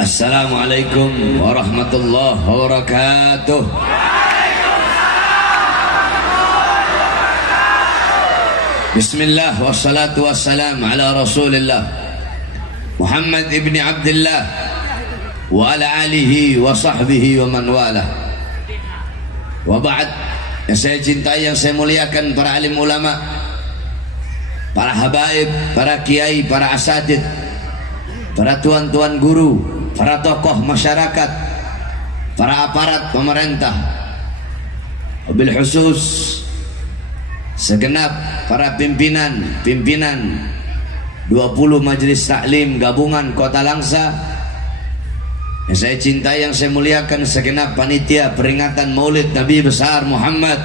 Assalamualaikum warahmatullahi wabarakatuh. Bismillah wassalatu wassalam ala rasulillah Muhammad ibn Abdullah wa ala alihi wa sahbihi wa man wala. Wa ba'd, yang saya cintai, yang saya muliakan, para alim ulama, para habaib, para kiai, para asatid, para tuan-tuan guru, para tokoh masyarakat, para aparat pemerintah, wabil khusus segenap para pimpinan 20 Majelis Taklim Gabungan Kota Langsa, yang saya cintai, yang saya muliakan, segenap panitia peringatan Maulid Nabi besar Muhammad,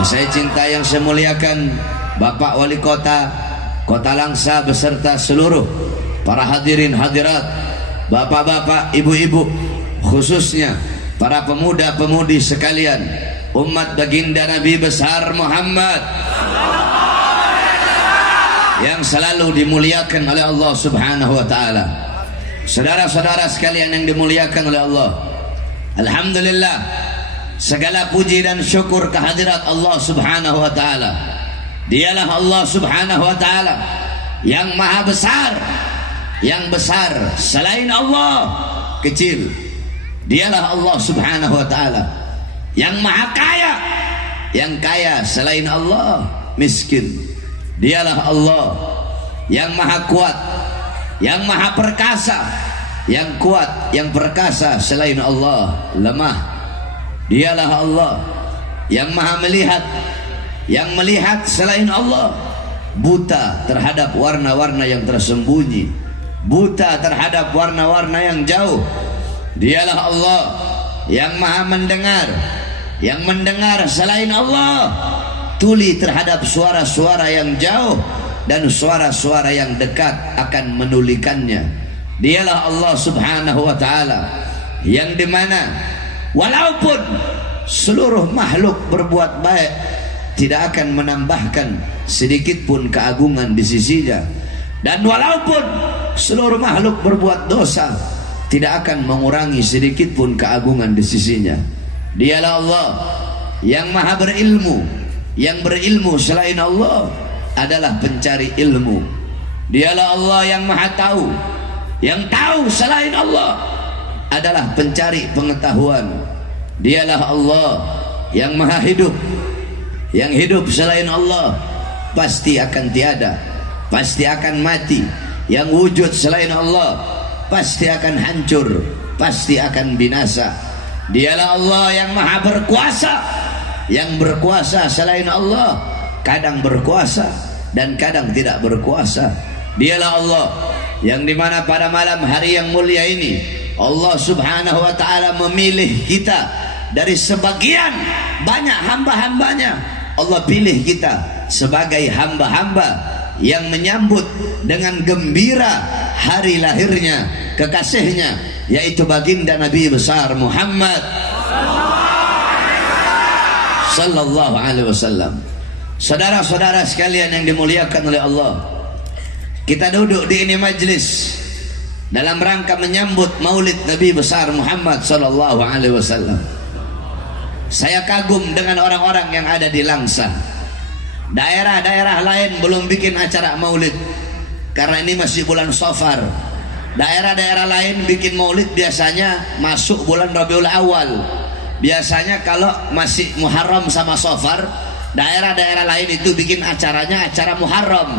yang saya cintai, yang saya muliakan, Bapak Wali Kota Kota Langsa beserta seluruh para hadirin hadirat, bapak-bapak, ibu-ibu, khususnya para pemuda-pemudi sekalian, umat baginda Nabi besar Muhammad yang selalu dimuliakan oleh Allah Subhanahu wa taala. Saudara-saudara sekalian yang dimuliakan oleh Allah, alhamdulillah, segala puji dan syukur kehadirat Allah Subhanahu wa taala. Dialah Allah Subhanahu wa taala yang maha besar, yang besar selain Allah kecil. Dialah Allah Subhanahu wa taala yang maha kaya, yang kaya selain Allah miskin. Dialah Allah yang maha kuat, yang maha perkasa, yang kuat, yang perkasa selain Allah lemah. Dialah Allah yang maha melihat, yang melihat selain Allah buta terhadap warna-warna yang tersembunyi, buta terhadap warna-warna yang jauh. Dialah Allah yang maha mendengar, yang mendengar selain Allah tuli terhadap suara-suara yang jauh dan suara-suara yang dekat akan menulikannya. Dialah Allah Subhanahu wa taala yang dimana walaupun seluruh makhluk berbuat baik, tidak akan menambahkan sedikit pun keagungan di sisinya, dan walaupun seluruh makhluk berbuat dosa, tidak akan mengurangi sedikit pun keagungan di sisinya. Dialah Allah yang maha berilmu, yang berilmu selain Allah adalah pencari ilmu. Dialah Allah yang maha tahu, yang tahu selain Allah adalah pencari pengetahuan. Dialah Allah yang maha hidup, yang hidup selain Allah pasti akan tiada, pasti akan mati. Yang wujud selain Allah pasti akan hancur, pasti akan binasa. Dialah Allah yang maha berkuasa, yang berkuasa selain Allah kadang berkuasa dan kadang tidak berkuasa. Dialah Allah yang dimana pada malam hari yang mulia ini Allah Subhanahu wa ta'ala memilih kita dari sebagian banyak hamba-hambanya. Allah pilih kita sebagai hamba-hamba yang menyambut dengan gembira hari lahirnya kekasihnya, yaitu baginda Nabi besar Muhammad sallallahu alaihi wasallam. Saudara-saudara sekalian yang dimuliakan oleh Allah, kita duduk di ini majlis dalam rangka menyambut Maulid Nabi besar Muhammad sallallahu alaihi wasallam. Saya kagum dengan orang-orang yang ada di Langsa. Daerah-daerah lain belum bikin acara maulid karena ini masih bulan Safar. Daerah-daerah lain bikin maulid biasanya masuk bulan Rabiul Awal. Biasanya kalau masih Muharram sama Safar, daerah-daerah lain itu bikin acaranya acara Muharram.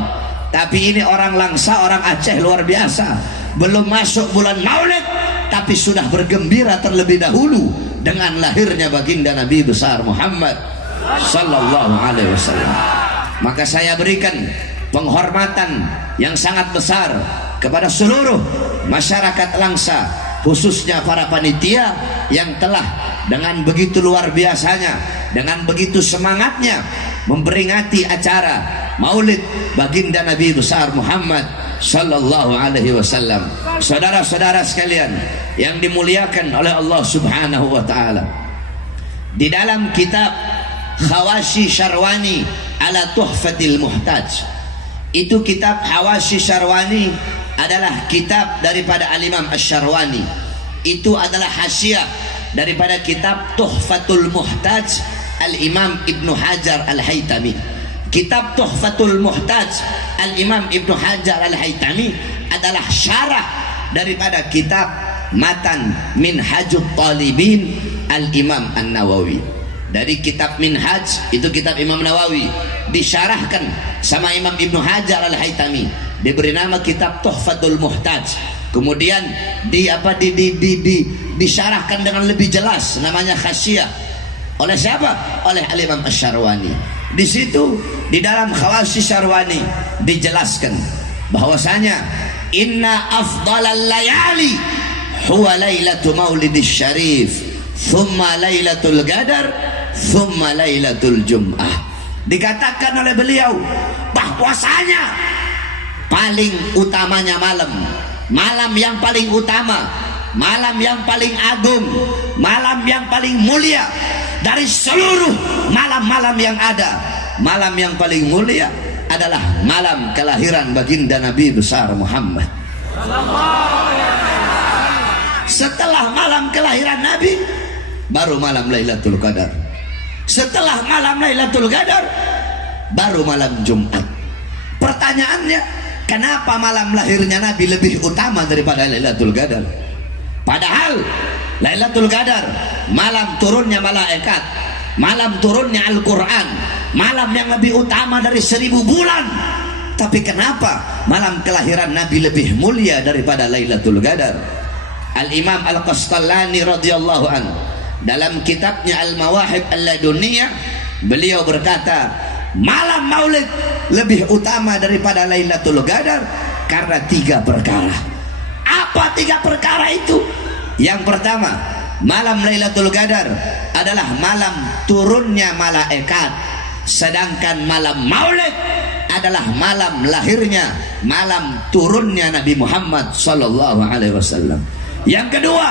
Tapi ini orang Langsa, orang Aceh luar biasa, belum masuk bulan maulid tapi sudah bergembira terlebih dahulu dengan lahirnya baginda Nabi besar Muhammad sallallahu alaihi wasallam. Maka saya berikan penghormatan yang sangat besar kepada seluruh masyarakat Langsa, khususnya para panitia yang telah dengan begitu luar biasanya, dengan begitu semangatnya memperingati acara Maulid baginda Nabi besar Muhammad sallallahu alaihi wasallam. Saudara-saudara sekalian yang dimuliakan oleh Allah Subhanahu wa taala, di dalam kitab Khawashi Syarwani ala Tuhfatil Muhtaj, itu kitab Hawashi Syarwani adalah kitab daripada Al-Imam Asy-Syarwani. Itu adalah hasyiah daripada kitab Tuhfatul Muhtaj Al-Imam Ibnu Hajar Al-Haytami. Kitab Tuhfatul Muhtaj Al-Imam Ibnu Hajar Al-Haytami adalah syarah daripada kitab Matan Minhajut Talibin Al-Imam An-Nawawi. Dari kitab Minhaj, itu kitab Imam Nawawi, disyarahkan sama Imam Ibnu Hajar Al-Haytami, diberi nama kitab Tuhfatul Muhtaj. Kemudian disyarahkan dengan lebih jelas, namanya Khasyiyah. Oleh siapa? Oleh Al-Imam Asy-Syarwani. Di situ di dalam Khawasis Syarwani dijelaskan bahwasanya inna afdalal layali huwa lailatu maulidis syarif thumma lailatul qadar thumma lailatul jum'ah. Dikatakan oleh beliau bahwasanya paling utamanya malam yang paling utama, malam yang paling agung, malam yang paling mulia dari seluruh malam-malam yang ada. Malam yang paling mulia adalah malam kelahiran baginda Nabi besar Muhammad. Setelah malam kelahiran Nabi, baru malam Lailatul Qadar. Setelah malam Lailatul Qadar, baru malam Jumat. Pertanyaannya, kenapa malam lahirnya Nabi lebih utama daripada Lailatul Qadar? Padahal Lailatul Qadar malam turunnya malaikat, malam turunnya Al-Quran, malam yang lebih utama dari 1000 bulan. Tapi kenapa malam kelahiran Nabi lebih mulia daripada Lailatul Qadar? Al-Imam Al-Qastallani radhiyallahu anhu dalam kitabnya Al-Mawahib Al-Laduniyah, beliau berkata malam maulid lebih utama daripada Lailatul Qadar karena 3 perkara. Apa 3 perkara itu? Yang pertama, malam Lailatul Qadar adalah malam turunnya malaikat, sedangkan malam maulid adalah malam lahirnya, malam turunnya Nabi Muhammad sallallahu alaihi wasallam. Yang kedua,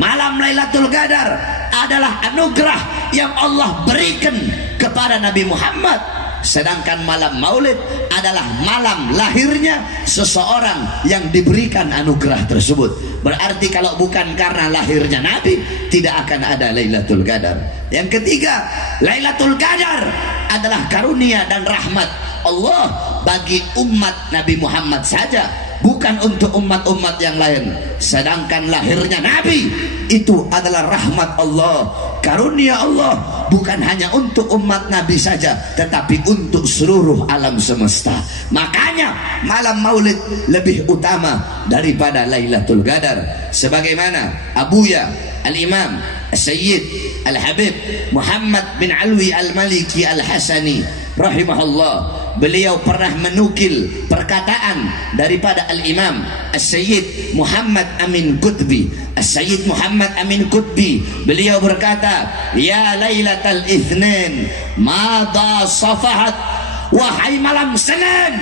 malam Lailatul Qadar adalah anugerah yang Allah berikan kepada Nabi Muhammad, sedangkan malam maulid adalah malam lahirnya seseorang yang diberikan anugerah tersebut. Berarti kalau bukan karena lahirnya Nabi, tidak akan ada Lailatul Qadar. Yang ketiga, Lailatul Qadar adalah karunia dan rahmat Allah bagi umat Nabi Muhammad saja, bukan untuk umat-umat yang lain. Sedangkan lahirnya Nabi itu adalah rahmat Allah, karunia Allah, bukan hanya untuk umat Nabi saja, tetapi untuk seluruh alam semesta. Makanya malam maulid lebih utama daripada Lailatul Qadar. Sebagaimana Abuya Al-Imam Sayyid Al-Habib Muhammad bin Alwi Al-Maliki Al-Hasani rahimahullah, beliau pernah menukil perkataan daripada Al-Imam As-Sayyid Muhammad Amin Qutbi. As-Sayyid Muhammad Amin Qutbi, beliau berkata, ya Lailatul Itsnin madha safahat, wahai malam Senin,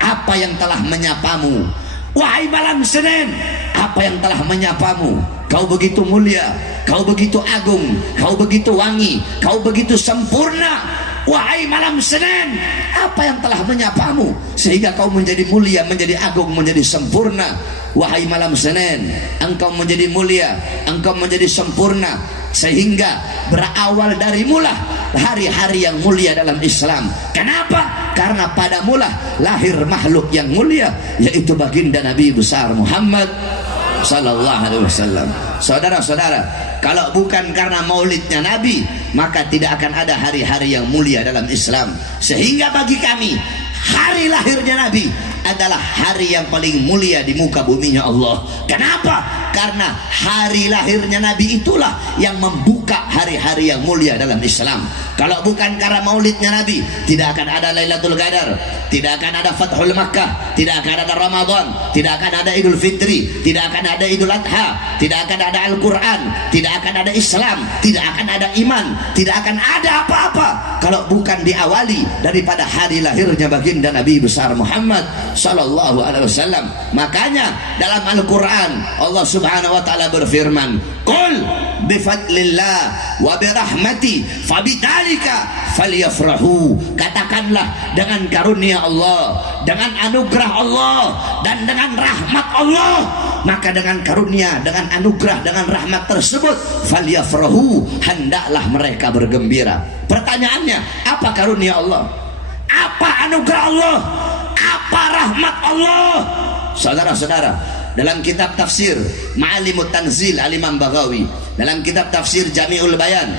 apa yang telah menyapamu? Wahai malam Senin, apa yang telah menyapamu? Kau begitu mulia, kau begitu agung, kau begitu wangi, kau begitu sempurna. Wahai malam Senin, apa yang telah menyapamu sehingga kau menjadi mulia, menjadi agung, menjadi sempurna? Wahai malam Senin, engkau menjadi mulia, engkau menjadi sempurna, sehingga berawal dari mula hari-hari yang mulia dalam Islam. Kenapa? Karena pada mula lahir makhluk yang mulia, yaitu baginda Nabi besar Muhammad sallallahu alaihi wasallam. Saudara-saudara, kalau bukan karena maulidnya Nabi, maka tidak akan ada hari-hari yang mulia dalam Islam. Sehingga bagi kami, hari lahirnya Nabi adalah hari yang paling mulia di muka buminya Allah. Kenapa? Karena hari lahirnya Nabi itulah yang membuka hari-hari yang mulia dalam Islam. Kalau bukan karena maulidnya Nabi, tidak akan ada Lailatul Qadar, tidak akan ada Fathul Makkah, tidak akan ada Ramadan, tidak akan ada Idul Fitri, tidak akan ada Idul Adha, tidak akan ada Al-Quran, tidak akan ada Islam, tidak akan ada iman, tidak akan ada apa-apa kalau bukan diawali daripada hari lahirnya baginda Nabi besar Muhammad sallallahu alaihi wasallam. Makanya dalam Al-Quran Allah subhanahu wa ta'ala berfirman, Qul, bifadlillah wa birahmati fabidzalika falyafrahu. Katakanlah dengan karunia Allah, dengan anugerah Allah, dan dengan rahmat Allah, maka dengan karunia, dengan anugerah, dengan rahmat tersebut falyafrahu, hendaklah mereka bergembira. Pertanyaannya, apa karunia Allah? Apa anugerah Allah? Apa rahmat Allah? Saudara-saudara, dalam kitab tafsir Ma'alimut Tanzil Al-Imam Baghawi, dalam kitab tafsir Jami'ul Bayan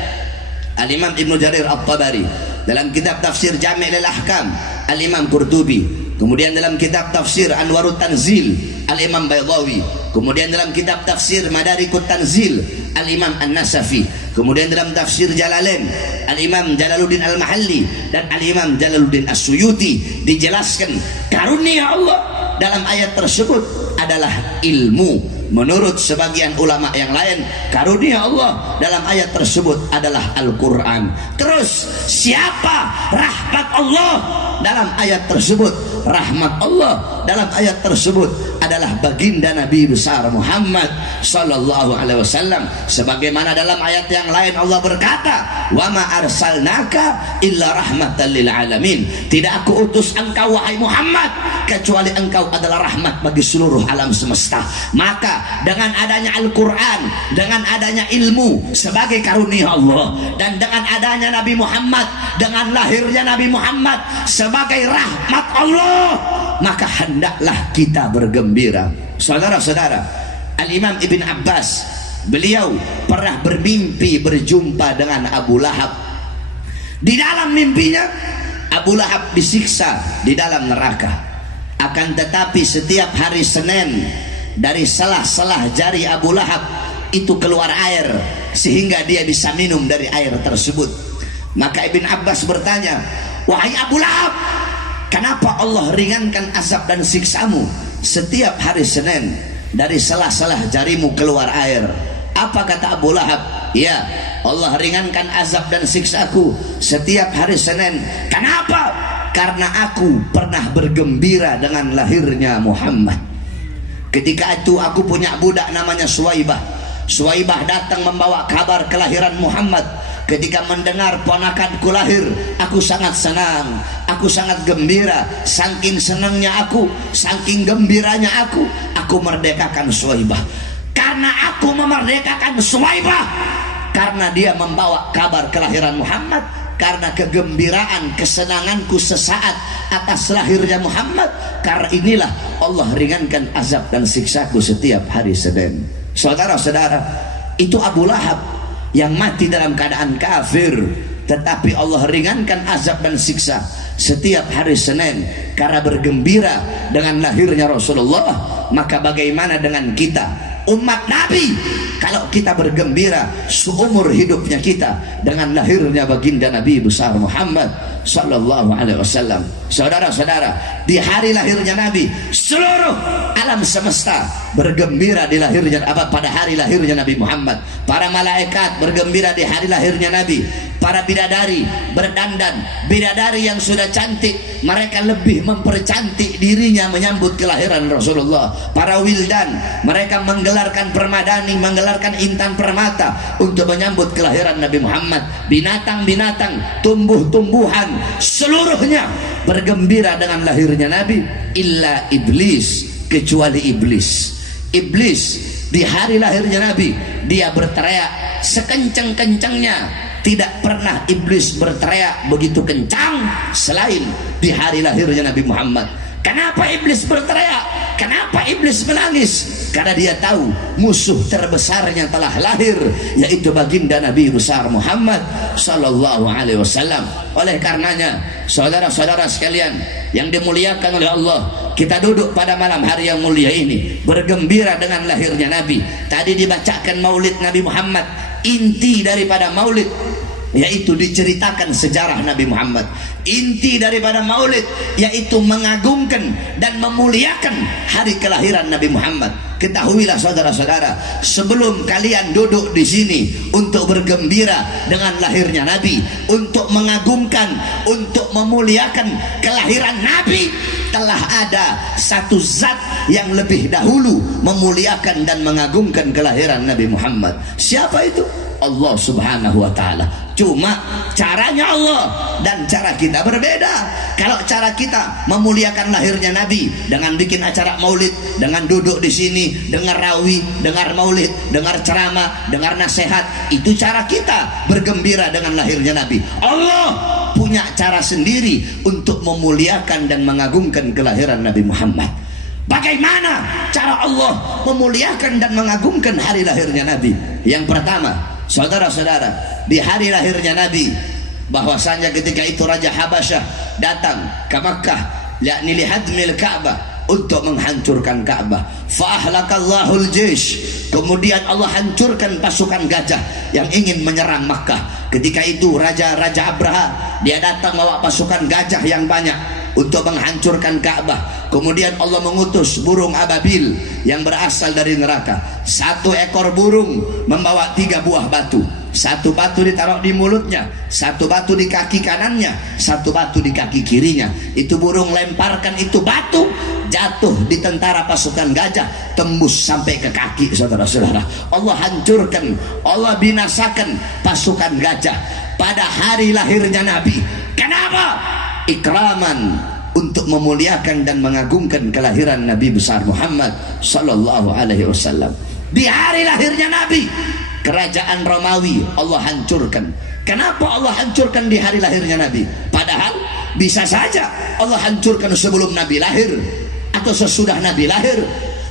Al-Imam Ibnu Jarir At-Tabari, dalam kitab tafsir Jami' Al-Ahkam Al-Imam Qurtubi, kemudian dalam kitab tafsir Anwarut Tanzil Al-Imam Baydawi, kemudian dalam kitab tafsir Madarikut Tanzil Al-Imam An-Nasafi, kemudian dalam tafsir Jalalain Al-Imam Jalaluddin Al-Mahalli dan Al-Imam Jalaluddin As-Suyuti, dijelaskan karunia Allah dalam ayat tersebut adalah ilmu. Menurut sebagian ulama yang lain, karunia Allah dalam ayat tersebut adalah Al-Quran. Terus siapa rahmat Allah dalam ayat tersebut? Rahmat Allah dalam ayat tersebut adalah baginda Nabi besar Muhammad sallallahu alaihi wasallam, sebagaimana dalam ayat yang lain Allah berkata, wa ma arsalnaka illa rahmatan lil alamin. Tidak aku utus engkau wahai Muhammad kecuali engkau adalah rahmat bagi seluruh alam semesta. Maka dengan adanya Al-Quran, dengan adanya ilmu sebagai karunia Allah, dan dengan adanya Nabi Muhammad, dengan lahirnya Nabi Muhammad sebagai rahmat Allah, maka hendaklah kita bergembira. Saudara-saudara, Al-Imam Ibn Abbas, beliau pernah bermimpi berjumpa dengan Abu Lahab. Di dalam mimpinya Abu Lahab disiksa di dalam neraka. Akan tetapi setiap hari Senin dari selah-selah jari Abu Lahab itu keluar air sehingga dia bisa minum dari air tersebut. Maka Ibn Abbas bertanya, wahai Abu Lahab, kenapa Allah ringankan azab dan siksamu setiap hari Senin dari selah-selah jarimu keluar air? Apa kata Abu Lahab? Ya, Allah ringankan azab dan siksaku setiap hari Senin. Kenapa? Karena aku pernah bergembira dengan lahirnya Muhammad. Ketika itu aku punya budak namanya Suwaibah. Suwaibah datang membawa kabar kelahiran Muhammad. Ketika mendengar ponakanku lahir, aku sangat senang, aku sangat gembira. Saking senangnya aku, saking gembiranya aku merdekakan Suwaibah. Karena aku memerdekakan Suwaibah, karena dia membawa kabar kelahiran Muhammad, karena kegembiraan, kesenanganku sesaat atas lahirnya Muhammad, karena inilah Allah ringankan azab dan siksaku setiap hari Senin. Saudara-saudara, itu Abu Lahab yang mati dalam keadaan kafir, tetapi Allah ringankan azab dan siksa setiap hari Senin karena bergembira dengan lahirnya Rasulullah. Maka bagaimana dengan kita, umat Nabi, kalau kita bergembira seumur hidupnya kita dengan lahirnya baginda Nabi besar Muhammad sallallahu alaihi wasallam? Saudara-saudara, di hari lahirnya Nabi, seluruh alam semesta bergembira di lahirnya pada hari lahirnya Nabi Muhammad. Para malaikat bergembira di hari lahirnya Nabi. Para bidadari berdandan, bidadari yang sudah cantik, mereka lebih mempercantik dirinya menyambut kelahiran Rasulullah. Para wildan, mereka menggelarkan permadani, menggelarkan intan permata untuk menyambut kelahiran Nabi Muhammad. Binatang-binatang, tumbuh-tumbuhan, seluruhnya bergembira dengan lahirnya Nabi, illa iblis, kecuali iblis. Iblis di hari lahirnya Nabi, dia berteriak sekencang-kencangnya. Tidak pernah iblis berteriak begitu kencang selain di hari lahirnya Nabi Muhammad. Kenapa iblis berteriak? Kenapa iblis menangis? Karena dia tahu musuh terbesarnya telah lahir, yaitu baginda Nabi besar Muhammad sallallahu alaihi wasallam. Oleh karenanya, saudara-saudara sekalian yang dimuliakan oleh Allah, kita duduk pada malam hari yang mulia ini bergembira dengan lahirnya Nabi. Tadi dibacakan maulid Nabi Muhammad. Inti daripada maulid yaitu diceritakan sejarah Nabi Muhammad. Inti daripada maulid yaitu mengagungkan dan memuliakan hari kelahiran Nabi Muhammad. Ketahuilah saudara-saudara, sebelum kalian duduk di sini untuk bergembira dengan lahirnya Nabi, untuk mengagungkan, untuk memuliakan kelahiran Nabi, telah ada satu zat yang lebih dahulu memuliakan dan mengagungkan kelahiran Nabi Muhammad. Siapa itu? Allah Subhanahu wa ta'ala. Cuma caranya Allah dan cara kita berbeda. Kalau cara kita memuliakan lahirnya Nabi dengan bikin acara maulid, dengan duduk di sini, dengar rawi, dengar maulid, dengar ceramah, dengar nasihat, itu cara kita bergembira dengan lahirnya Nabi. Allah punya cara sendiri untuk memuliakan dan mengagungkan kelahiran Nabi Muhammad. Bagaimana cara Allah memuliakan dan mengagungkan hari lahirnya Nabi? Yang pertama, saudara-saudara, di hari lahirnya Nabi, bahwasanya ketika itu Raja Habasyah datang ke Makkah, yakni lihadmil Ka'bah, untuk menghancurkan Ka'bah. Fa'ahlakallahul jaysh, kemudian Allah hancurkan pasukan gajah yang ingin menyerang Makkah. Ketika itu Raja Abraha, dia datang bawa pasukan gajah yang banyak untuk menghancurkan Ka'bah. Kemudian Allah mengutus burung ababil yang berasal dari neraka. Satu ekor burung membawa 3 buah batu. Satu batu ditaruh di mulutnya, satu batu di kaki kanannya, satu batu di kaki kirinya. Itu burung lemparkan itu batu, jatuh di tentara pasukan gajah, tembus sampai ke kaki, saudara-saudara. Allah hancurkan, Allah binasakan pasukan gajah pada hari lahirnya Nabi. Kenapa? Ikraman, untuk memuliakan dan mengagungkan kelahiran Nabi besar Muhammad sallallahu alaihi wasallam. Di hari lahirnya Nabi, kerajaan Romawi Allah hancurkan. Kenapa Allah hancurkan di hari lahirnya Nabi? Padahal bisa saja Allah hancurkan sebelum Nabi lahir atau sesudah Nabi lahir.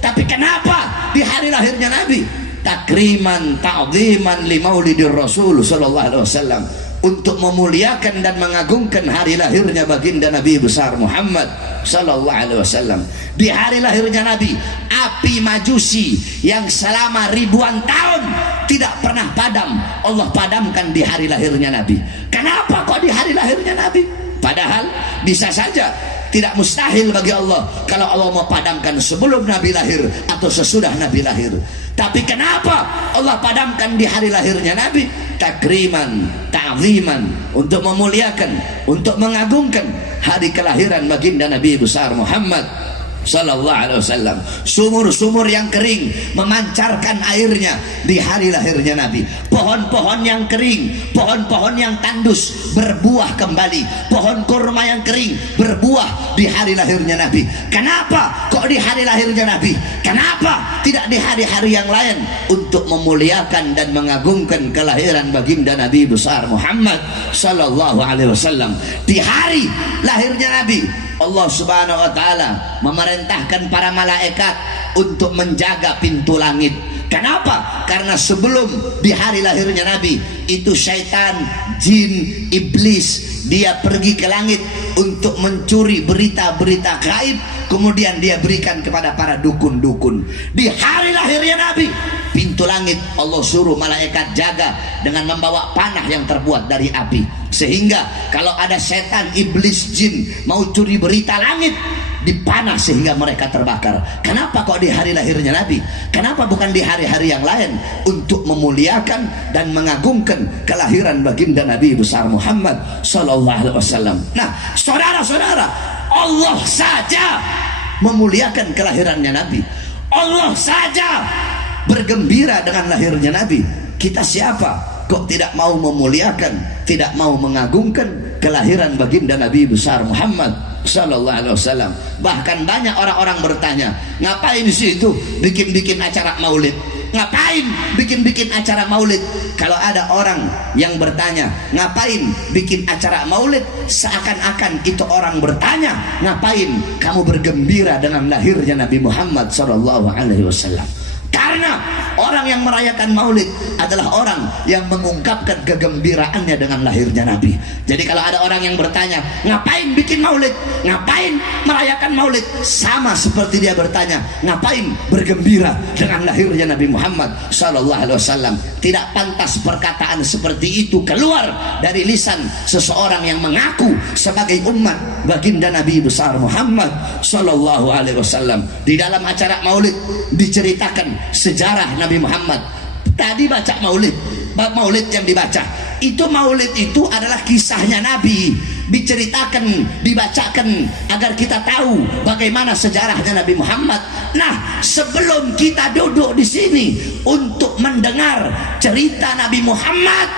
Tapi kenapa di hari lahirnya Nabi? Takriman, ta'ziman li maulidir Rasul sallallahu alaihi wasallam, untuk memuliakan dan mengagungkan hari lahirnya baginda Nabi besar Muhammad sallallahu alaihi wasallam. Di hari lahirnya Nabi, api majusi yang selama ribuan tahun tidak pernah padam, Allah padamkan di hari lahirnya Nabi. Kenapa kok di hari lahirnya Nabi? Padahal bisa saja, tidak mustahil bagi Allah kalau Allah mau padamkan sebelum Nabi lahir atau sesudah Nabi lahir. Tapi kenapa Allah padamkan di hari lahirnya Nabi? Takriman, ta'ziman, untuk memuliakan, untuk mengagungkan hari kelahiran baginda Nabi besar Muhammad sallallahu alaihi wasallam. Sumur-sumur yang kering memancarkan airnya di hari lahirnya Nabi. Pohon-pohon yang kering, pohon-pohon yang tandus berbuah kembali. Pohon kurma yang kering berbuah di hari lahirnya Nabi. Kenapa kok di hari lahirnya Nabi? Kenapa tidak di hari-hari yang lain? Untuk memuliakan dan mengagungkan kelahiran baginda Nabi besar Muhammad sallallahu alaihi wasallam. Di hari lahirnya Nabi, Allah Subhanahu wa ta'ala memerintahkan para malaikat untuk menjaga pintu langit. Kenapa? Karena sebelum di hari lahirnya Nabi itu syaitan, jin, iblis, dia pergi ke langit untuk mencuri berita-berita gaib, kemudian dia berikan kepada para dukun-dukun. Di hari lahirnya Nabi, pintu langit Allah suruh malaikat jaga dengan membawa panah yang terbuat dari api, sehingga kalau ada setan, iblis, jin mau curi berita langit, dipanah sehingga mereka terbakar. Kenapa kok di hari lahirnya Nabi? Kenapa bukan di hari-hari yang lain? Untuk memuliakan dan mengagungkan kelahiran baginda Nabi besar Muhammad sallallahu alaihi wasallam. Nah, saudara-saudara, Allah saja memuliakan kelahirannya Nabi. Allah saja bergembira dengan lahirnya Nabi. Kita siapa kok tidak mau memuliakan, tidak mau mengagungkan kelahiran baginda Nabi besar Muhammad sallallahu alaihi wasallam? Bahkan banyak orang-orang bertanya, ngapain di situ bikin-bikin acara maulid? Ngapain bikin-bikin acara maulid? Kalau ada orang yang bertanya, ngapain bikin acara maulid? Seakan-akan itu orang bertanya, ngapain kamu bergembira dengan lahirnya Nabi Muhammad sallallahu alaihi wasallam? Karena Orang yang merayakan maulid adalah orang yang mengungkapkan kegembiraannya dengan lahirnya Nabi. Jadi kalau ada orang yang bertanya, ngapain bikin maulid, ngapain merayakan maulid, sama seperti dia bertanya, ngapain bergembira dengan lahirnya Nabi Muhammad sallallahu alaihi wasallam. Tidak pantas perkataan seperti itu keluar dari lisan seseorang yang mengaku sebagai umat baginda Nabi besar Muhammad sallallahu alaihi wasallam. Di dalam acara maulid diceritakan sejarah Nabi Muhammad. Tadi baca maulid yang dibaca itu, maulid itu adalah kisahnya Nabi, diceritakan, dibacakan agar kita tahu bagaimana sejarahnya Nabi Muhammad. Nah, sebelum kita duduk di sini untuk mendengar cerita Nabi Muhammad,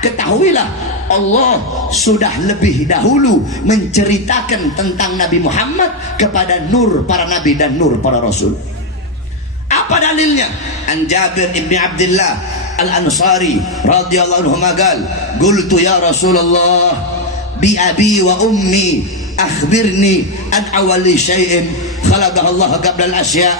ketahuilah Allah sudah lebih dahulu menceritakan tentang Nabi Muhammad kepada nur para nabi dan nur para rasul. Apa dalilnya? An Jabir ibn Abdullah Al-Ansari radhiyallahu anhu qaal, qultu ya Rasulullah bi abi wa ummi akhbirni an awwali syai'in khalaqahu Allah qabla al-asya.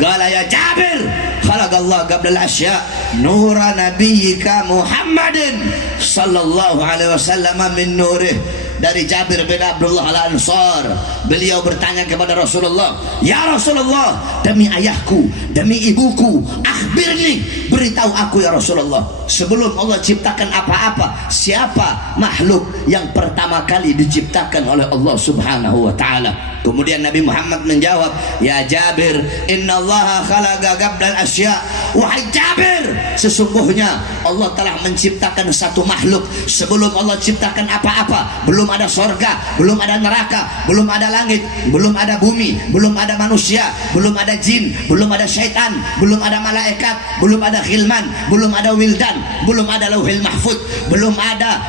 Qala ya Jabir, khalaqallahu qabla al-asya nura nabiyyika Muhammadin sallallahu alaihi wasallam min nurih. Dari Jabir bin Abdullah Al-Ansar, beliau bertanya kepada Rasulullah, ya Rasulullah, demi ayahku, demi ibuku, akhbirni, beritahu aku ya Rasulullah, sebelum Allah ciptakan apa-apa, siapa makhluk yang pertama kali diciptakan oleh Allah subhanahu wa ta'ala? Kemudian Nabi Muhammad menjawab, ya Jabir, innallaha khalaqa qabla al-asya. Wahai Jabir, sesungguhnya Allah telah menciptakan satu makhluk sebelum Allah ciptakan apa-apa. Belum ada sorga, belum ada neraka, belum ada langit, belum ada bumi, belum ada manusia, belum ada jin, belum ada syaitan, belum ada malaikat, belum ada khilman, belum ada wildan, belum ada lauhil mahfud, belum ada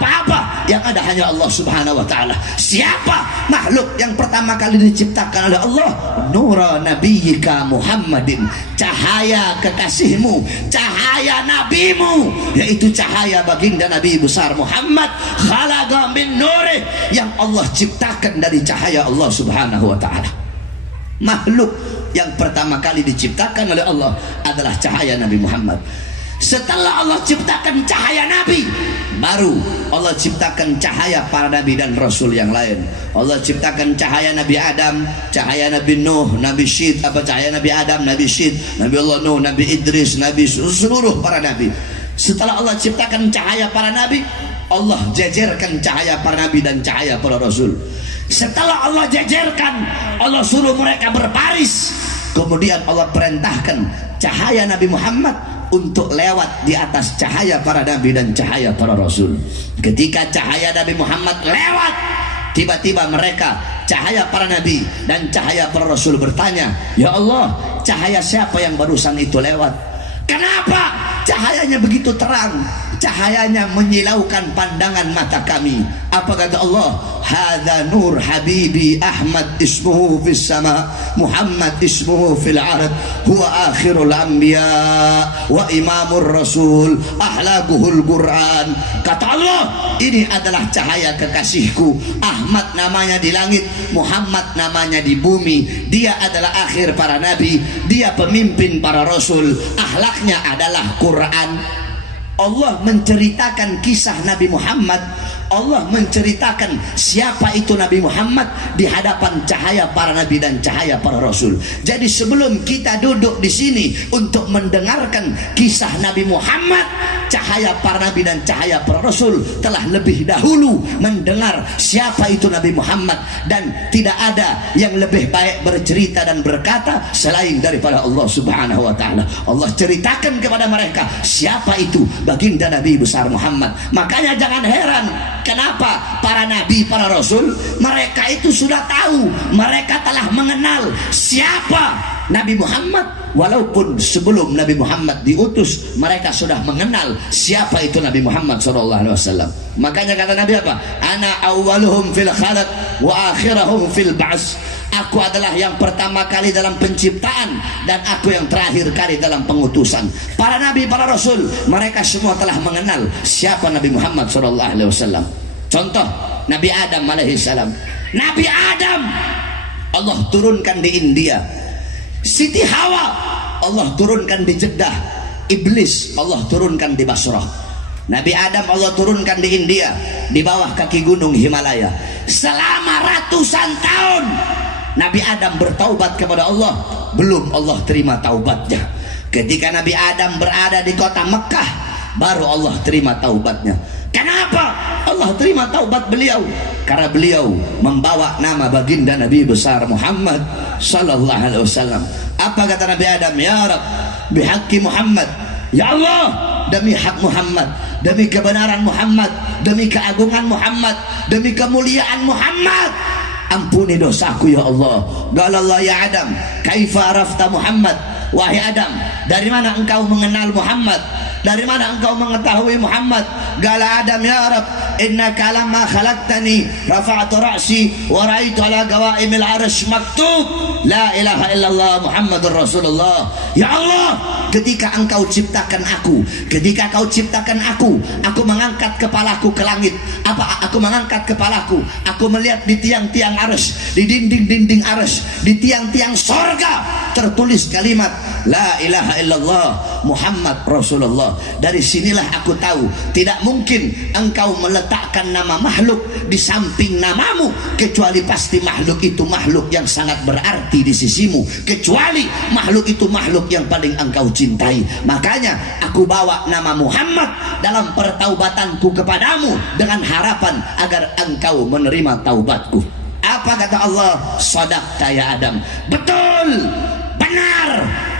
apa-apa. Yang ada hanya Allah subhanahu wa ta'ala. Siapa makhluk yang pertama kali diciptakan oleh Allah? Nura nabiyyika Muhammadin, cahaya kekasihmu, cahaya nabimu, yaitu cahaya baginda Nabi besar Muhammad. Khalaqa min nurih, yang Allah ciptakan dari cahaya Allah subhanahu wa ta'ala. Makhluk yang pertama kali diciptakan oleh Allah adalah cahaya Nabi Muhammad. Setelah Allah ciptakan cahaya Nabi, baru Allah ciptakan cahaya para nabi dan rasul yang lain. Allah ciptakan cahaya Nabi Adam, cahaya Nabi Nuh, Nabi Syed, cahaya Nabi Adam, Nabi Syed, Nabi Allah Nuh, Nabi Idris, Nabi seluruh para nabi. Setelah Allah ciptakan cahaya para nabi, Allah jejerkan cahaya para nabi dan cahaya para rasul. Setelah Allah jejerkan, Allah suruh mereka berbaris. Kemudian Allah perintahkan cahaya Nabi Muhammad untuk lewat di atas cahaya para nabi dan cahaya para rasul. Ketika cahaya Nabi Muhammad lewat, tiba-tiba mereka, cahaya para nabi dan cahaya para rasul, bertanya, ya Allah, cahaya siapa yang barusan itu lewat? Kenapa cahayanya begitu terang? Cahayanya menyilaukan pandangan mata kami. Apa kata Allah? Hadza nur habibi Ahmad ismuhu fis sama, Muhammad ismuhu fil ard, huwa akhirul anbiya wa imamur rasul, ahlaquhul Quran. Kata Allah, ini adalah cahaya kekasihku. Ahmad namanya di langit, Muhammad namanya di bumi. Dia adalah akhir para nabi, dia pemimpin para rasul, akhlaknya adalah Quran. Allah menceritakan kisah Nabi Muhammad, Allah menceritakan siapa itu Nabi Muhammad di hadapan cahaya para nabi dan cahaya para rasul. Jadi sebelum kita duduk di sini untuk mendengarkan kisah Nabi Muhammad, cahaya para nabi dan cahaya para rasul telah lebih dahulu mendengar siapa itu Nabi Muhammad, dan tidak ada yang lebih baik bercerita dan berkata selain daripada Allah subhanahu wa ta'ala. Allah ceritakan kepada mereka siapa itu baginda Nabi besar Muhammad. Makanya jangan heran kenapa para nabi, para rasul, mereka itu sudah tahu, mereka telah mengenal siapa Nabi Muhammad. Walaupun sebelum Nabi Muhammad diutus, mereka sudah mengenal siapa itu Nabi Muhammad SAW. Makanya kata Nabi apa? Ana awwaluhum fil khalaq wa akhirahum fil ba'ts. Aku adalah yang pertama kali dalam penciptaan dan aku yang terakhir kali dalam pengutusan. Para nabi, para rasul, mereka semua telah mengenal siapa Nabi Muhammad SAW. Contoh Nabi Adam alaihissalam. Nabi Adam Allah turunkan di India. Siti Hawa Allah turunkan di Jeddah, iblis Allah turunkan di Basrah, Nabi Adam Allah turunkan di India, di bawah kaki gunung Himalaya. Selama ratusan tahun Nabi Adam bertaubat kepada Allah, belum Allah terima taubatnya. Ketika Nabi Adam berada di kota Mekah, baru Allah terima taubatnya. Kenapa Allah terima taubat beliau? Karena beliau membawa nama baginda Nabi besar Muhammad sallallahu alaihi wasallam. Apa kata Nabi Adam? Ya Rabb, bihaqqi Muhammad, ya Allah, demi hak Muhammad, demi kebenaran Muhammad, demi keagungan Muhammad, demi kemuliaan Muhammad, ampuni dosaku ya Allah. Qala Allah ya Adam, kaifa arafta Muhammad? Wahai Adam, dari mana engkau mengenal Muhammad? Dari mana engkau mengetahui Muhammad? Qala Adam, ya Rabb, innaka lamma khalaqtani rafa'tu ra'si wa ra'aitu ala qawaimil 'arsy maktub la ilaha illallah Muhammadur Rasulullah. Ya Allah, ketika engkau ciptakan aku, ketika kau ciptakan aku mengangkat kepalaku ke langit. Apa aku mengangkat kepalaku? Aku melihat di tiang-tiang arsy, di dinding-dinding arsy, di tiang-tiang sorga tertulis kalimat la ilaha illallah Muhammad Rasulullah. Dari sinilah aku tahu tidak mungkin engkau meletakkan nama makhluk di samping namamu, kecuali pasti makhluk itu makhluk yang sangat berarti di sisimu, kecuali makhluk itu makhluk yang paling engkau cintai. Makanya aku bawa nama Muhammad dalam pertaubatanku kepadamu dengan harapan agar engkau menerima taubatku. Apa kata Allah? Shadaqta ya Adam. Betul, benar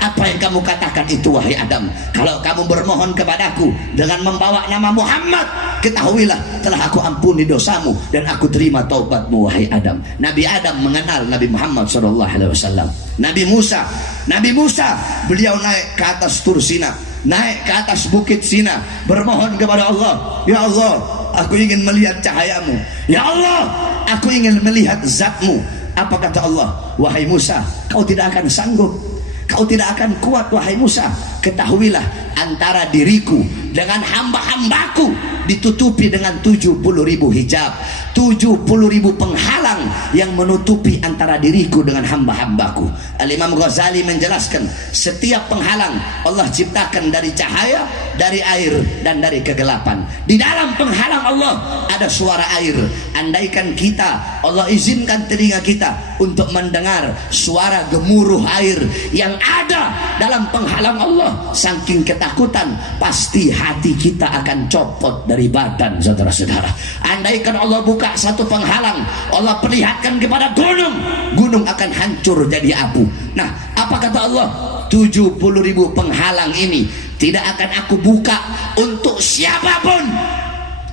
apa yang kamu katakan itu wahai Adam. Kalau kamu bermohon kepadaku dengan membawa nama Muhammad, ketahuilah telah aku ampuni dosamu dan aku terima taubatmu wahai Adam. Nabi Adam mengenal Nabi Muhammad SAW. Nabi Musa beliau naik ke atas Tur Sina, naik ke atas bukit Sina, bermohon kepada Allah, ya Allah, aku ingin melihat cahayamu, ya Allah, aku ingin melihat zatmu. Apa kata Allah? Wahai Musa, kau tidak akan sanggup, kau tidak akan kuat wahai Musa. Ketahuilah antara diriku dengan hamba-hambaku ditutupi dengan 70.000 hijab, 70.000 penghalang yang menutupi antara diriku dengan hamba-hambaku. Al-Imam Ghazali menjelaskan, setiap penghalang Allah ciptakan dari cahaya, dari air, dan dari kegelapan. Di dalam penghalang Allah ada suara air. Andaikan kita, Allah izinkan telinga kita untuk mendengar suara gemuruh air yang ada dalam penghalang Allah, saking ketakutan pasti hati kita akan copot dari badan, saudara-saudara. Andaikan Allah buka satu penghalang, Allah perlihatkan kepada gunung, gunung akan hancur jadi abu. Nah, apa kata Allah? 70.000 penghalang ini tidak akan aku buka untuk siapapun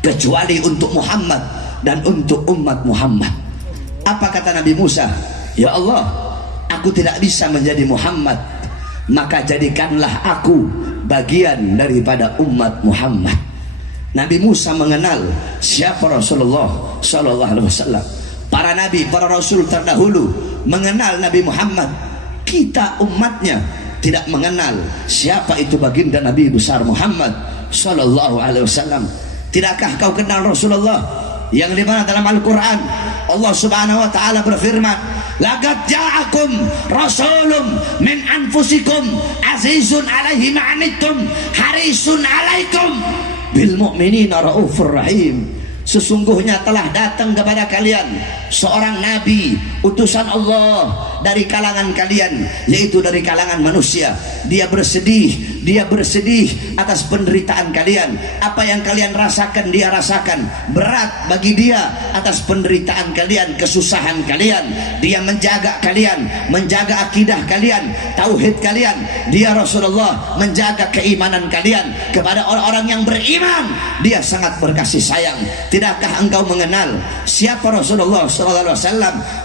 kecuali untuk Muhammad dan untuk umat Muhammad. Apa kata Nabi Musa? Ya Allah, aku tidak bisa menjadi Muhammad, maka jadikanlah aku bagian daripada umat Muhammad. Nabi Musa mengenal siapa Rasulullah sallallahu alaihi wasallam. Para nabi, para rasul terdahulu mengenal Nabi Muhammad. Kita umatnya tidak mengenal siapa itu baginda Nabi besar Muhammad sallallahu alaihi wasallam. Tidakkah kau kenal Rasulullah yang dimana dalam Al-Quran Allah subhanahu wa ta'ala berfirman, laqad ja'akum rasulun min anfusikum azizun alaihi ma'anittum harisun alaikum bil mu'minina raufur rahim. Sesungguhnya telah datang kepada kalian seorang nabi, utusan Allah dari kalangan kalian, yaitu dari kalangan manusia. Dia bersedih atas penderitaan kalian. Apa yang kalian rasakan dia rasakan. Berat bagi dia atas penderitaan kalian, kesusahan kalian. Dia menjaga kalian, menjaga akidah kalian, tauhid kalian. Dia Rasulullah menjaga keimanan kalian. Kepada orang-orang yang beriman dia sangat berkasih sayang. Tidakkah engkau mengenal siapa Rasulullah SAW?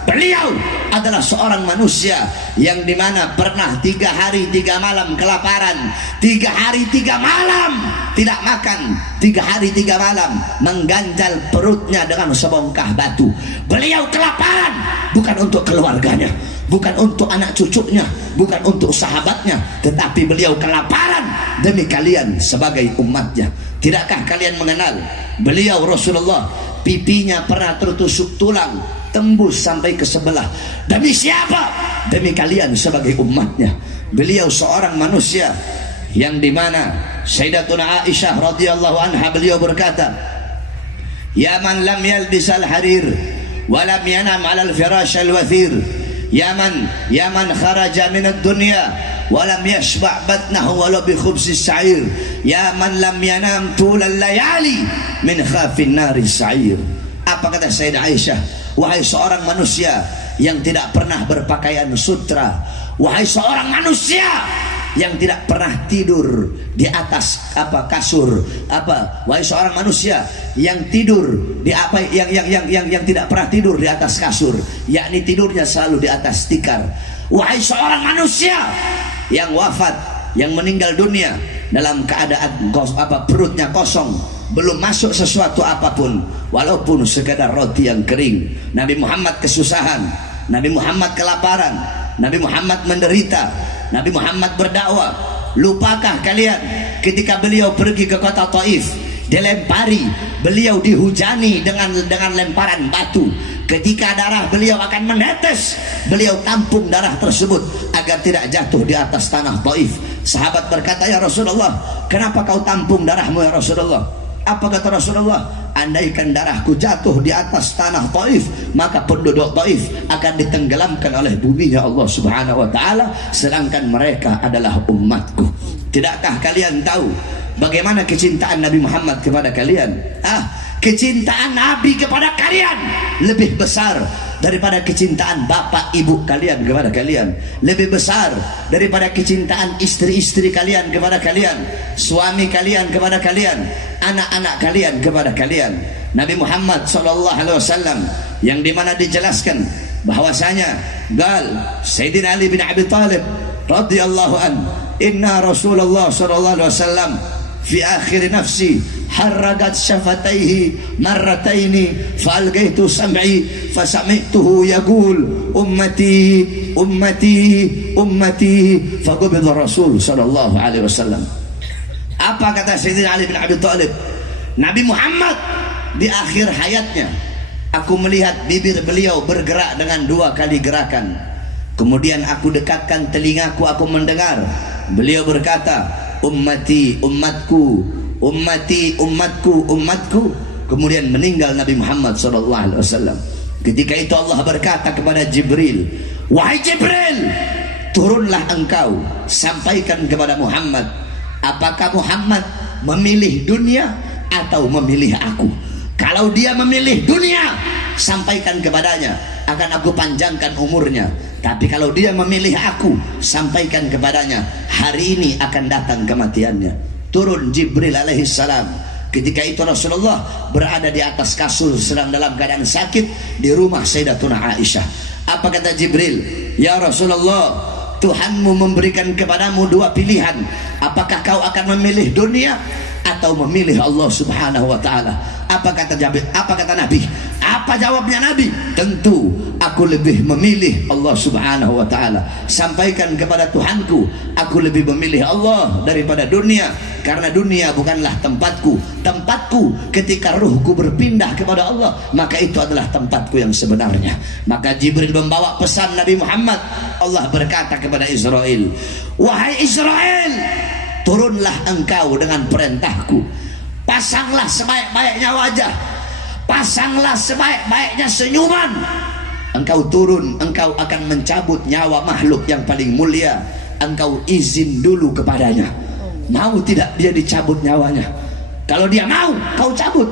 Beliau adalah seorang manusia yang dimana pernah 3 hari 3 malam kelaparan, 3 hari 3 malam tidak makan, 3 hari 3 malam mengganjal perutnya dengan sebongkah batu. Beliau kelaparan bukan untuk keluarganya, bukan untuk anak cucunya, bukan untuk sahabatnya, tetapi beliau kelaparan demi kalian sebagai umatnya. Tidakkah kalian mengenal beliau Rasulullah? Pipinya pernah tertusuk tulang tembus sampai ke sebelah. Demi siapa? Demi kalian sebagai umatnya. Beliau seorang manusia yang dimana Sayyidatuna Aisyah radhiyallahu anha beliau berkata, ya man lam yalbisal harir wa lam yanam 'alal firash al-wathir, ya man kharaja min ad-dunya wa lam yashba' batnahu walau bi khubzis sa'ir, ya man lam yanam tulal layali min khafin nari sa'ir. Apa kata Sayyidah Aisyah? Wahai seorang manusia yang tidak pernah berpakaian sutra, wahai seorang manusia yang tidak pernah tidur di atas kasur, wahai seorang manusia yang tidur di yang tidak pernah tidur di atas kasur, yakni tidurnya selalu di atas tikar. Wahai seorang manusia yang wafat, yang meninggal dunia dalam keadaan perutnya kosong, belum masuk sesuatu apapun walaupun sekedar roti yang kering. Nabi Muhammad kesusahan, Nabi Muhammad kelaparan, Nabi Muhammad menderita, Nabi Muhammad berdakwah. Lupakah kalian ketika beliau pergi ke kota Taif, dilempari, beliau dihujani dengan lemparan batu. Ketika darah beliau akan menetes, beliau tampung darah tersebut agar tidak jatuh di atas tanah Taif. Sahabat berkata, ya Rasulullah, kenapa kau tampung darahmu ya Rasulullah? Apa kata Rasulullah? Andaikan darahku jatuh di atas tanah Taif, maka penduduk Taif akan ditenggelamkan oleh buminya Allah Subhanahu wa taala, sedangkan mereka adalah umatku. Tidakkah kalian tahu bagaimana kecintaan Nabi Muhammad kepada kalian? Kecintaan Nabi kepada kalian lebih besar daripada kecintaan bapak ibu kalian kepada kalian, lebih besar daripada kecintaan istri-istri kalian kepada kalian, suami kalian kepada kalian, anak-anak kalian kepada kalian. Nabi Muhammad SAW yang dimana dijelaskan bahwasanya Sayyidina Ali bin Abi Thalib radhiyallahu an, inna Rasulullah SAW fi akhir nafsi harragat syafataihi marrataini fa'algaitu sam'i fasami'tuhu yaqul ummati ummati ummati faqubida Rasul sallallahu alaihi wasallam. Apa kata Sayyidina Ali bin Abi Thalib? Nabi Muhammad di akhir hayatnya, aku melihat bibir beliau bergerak dengan 2 kali gerakan. Kemudian aku dekatkan telingaku, aku mendengar beliau berkata, ummati umatku, ummati umatku umatku. Kemudian meninggal Nabi Muhammad SAW. Ketika itu Allah berkata kepada Jibril, wahai Jibril, turunlah engkau, sampaikan kepada Muhammad, apakah Muhammad memilih dunia atau memilih aku? Kalau dia memilih dunia, sampaikan kepadanya, akan aku panjangkan umurnya. Tapi kalau dia memilih aku, sampaikan kepadanya, hari ini akan datang kematiannya. Turun Jibril alaihissalam. Ketika itu Rasulullah berada di atas kasur sedang dalam keadaan sakit di rumah Sayyidatuna Aisyah. Apa kata Jibril? Ya Rasulullah, Tuhanmu memberikan kepadamu 2 pilihan. Apakah kau akan memilih dunia atau memilih Allah Subhanahu wa taala? Apa kata Jibril? Apa kata Nabi? Apa jawabnya Nabi? Tentu aku lebih memilih Allah Subhanahu wa taala. Sampaikan kepada Tuhanku, aku lebih memilih Allah daripada dunia, karena dunia bukanlah tempatku. Tempatku ketika ruhku berpindah kepada Allah, maka itu adalah tempatku yang sebenarnya. Maka Jibril membawa pesan Nabi Muhammad. Allah berkata kepada Israel, wahai Israel, turunlah engkau dengan perintahku, pasanglah sebaik-baiknya wajah, pasanglah sebaik-baiknya senyuman. Engkau turun, engkau akan mencabut nyawa makhluk yang paling mulia. Engkau izin dulu kepadanya, mau tidak dia dicabut nyawanya? Kalau dia mau, kau cabut.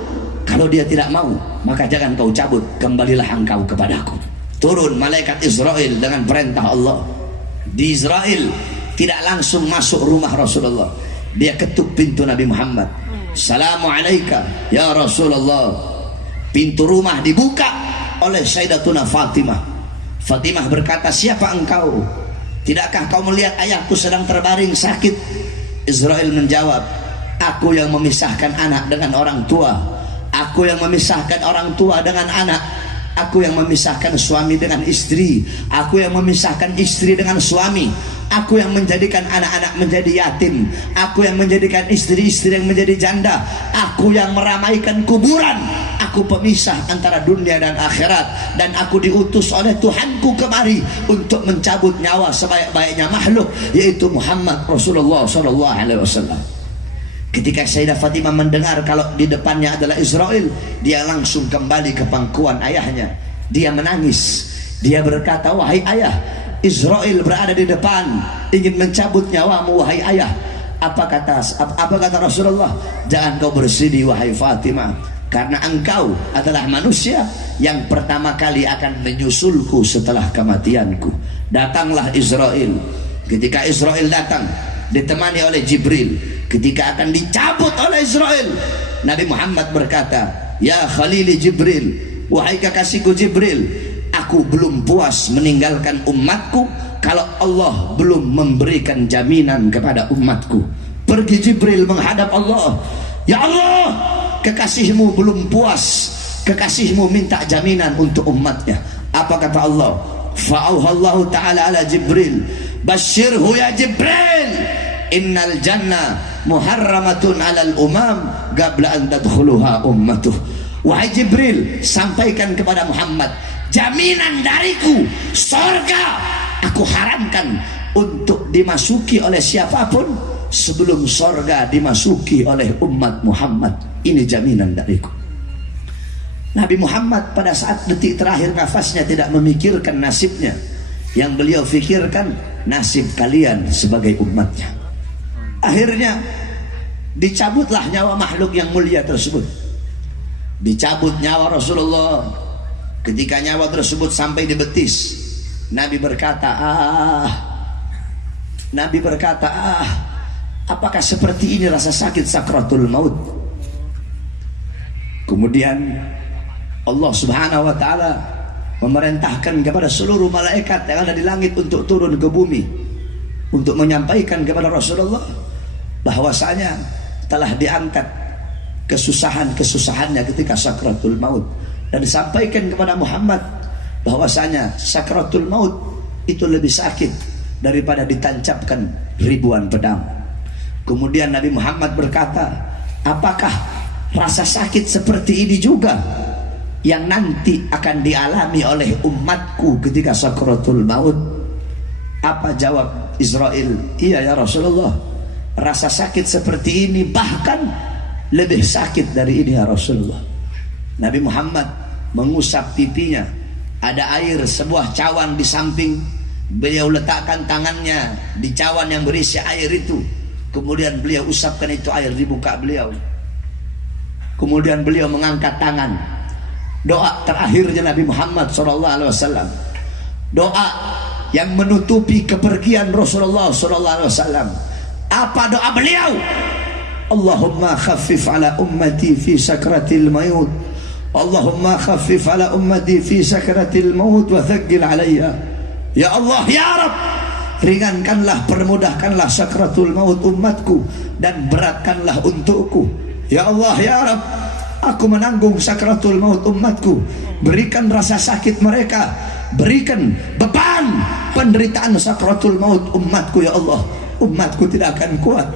Kalau dia tidak mau, maka jangan kau cabut, kembalilah engkau kepadaku. Turun malaikat Israel dengan perintah Allah. Di Israel tidak langsung masuk rumah Rasulullah, dia ketuk pintu Nabi Muhammad. Assalamualaikum ya Rasulullah. Pintu rumah dibuka oleh Sayyidatuna Fatimah. Fatimah berkata, siapa engkau? Tidakkah kau melihat ayahku sedang terbaring sakit? Israel menjawab, aku yang memisahkan anak dengan orang tua, aku yang memisahkan orang tua dengan anak, aku yang memisahkan suami dengan istri, aku yang memisahkan istri dengan suami, aku yang menjadikan anak-anak menjadi yatim, aku yang menjadikan istri-istri yang menjadi janda, aku yang meramaikan kuburan, aku pemisah antara dunia dan akhirat, dan aku diutus oleh Tuhanku kemari untuk mencabut nyawa sebaik-baiknya makhluk, yaitu Muhammad Rasulullah sallallahu alaihi wasallam. Ketika Sayyidah Fatimah mendengar kalau di depannya adalah Israel, dia langsung kembali ke pangkuan ayahnya. Dia menangis. Dia berkata, wahai ayah, Israel berada di depan, ingin mencabut nyawamu wahai ayah. Apa kata Rasulullah? Jangan kau bersedih wahai Fatimah, karena engkau adalah manusia yang pertama kali akan menyusulku setelah kematianku. Datanglah Israel. Ketika Israel datang ditemani oleh Jibril, ketika akan dicabut oleh Israel, Nabi Muhammad berkata, ya Khalili Jibril, wahai kekasihku Jibril, aku belum puas meninggalkan umatku kalau Allah belum memberikan jaminan kepada umatku. Pergi Jibril menghadap Allah. Ya Allah, kekasihmu belum puas, kekasihmu minta jaminan untuk umatnya. Apa kata Allah? Fa'auhallahu ta'ala ala Jibril, basyirhu ya Jibril, innal jannah muharramatun alal umam qabla an tadkhuluha ummatuh. Wahai Jibril, sampaikan kepada Muhammad, jaminan dariku, sorga aku haramkan untuk dimasuki oleh siapapun sebelum sorga dimasuki oleh umat Muhammad. Ini jaminan dariku. Nabi Muhammad pada saat detik terakhir nafasnya tidak memikirkan nasibnya. Yang beliau fikirkan nasib kalian sebagai umatnya. Akhirnya dicabutlah nyawa makhluk yang mulia tersebut. Dicabut nyawa Rasulullah. Ketika nyawa tersebut sampai di betis, Nabi berkata, apakah seperti ini rasa sakit sakratul maut? Kemudian Allah subhanahu wa ta'ala memerintahkan kepada seluruh malaikat yang ada di langit untuk turun ke bumi, untuk menyampaikan kepada Rasulullah bahwasanya telah diangkat kesusahannya ketika sakratul maut, dan disampaikan kepada Muhammad bahwasanya sakratul maut itu lebih sakit daripada ditancapkan ribuan pedang. Kemudian Nabi Muhammad berkata, apakah rasa sakit seperti ini juga yang nanti akan dialami oleh umatku ketika sakratul maut? Apa jawab Israel? Iya ya Rasulullah, rasa sakit seperti ini, bahkan lebih sakit dari ini ya Rasulullah. Nabi Muhammad mengusap pipinya, ada air sebuah cawan di samping, beliau letakkan tangannya di cawan yang berisi air itu, kemudian beliau usapkan itu air di muka beliau. Kemudian beliau mengangkat tangan. Doa terakhirnya Nabi Muhammad SAW, doa yang menutupi kepergian Rasulullah SAW. Apa doa beliau? Allahumma khaffif ala ummati fi sakratil maut, Allahumma khaffif ala ummati fi sakratil maut wa thaqqil alayya. Ya Allah, ya Rabb, ringankanlah, permudahkanlah sakratul maut umatku dan beratkanlah untukku. Ya Allah, ya Rabb, aku menanggung sakratul maut umatku. Berikan rasa sakit mereka, berikan beban penderitaan sakratul maut umatku ya Allah. Umatku tidak akan kuat,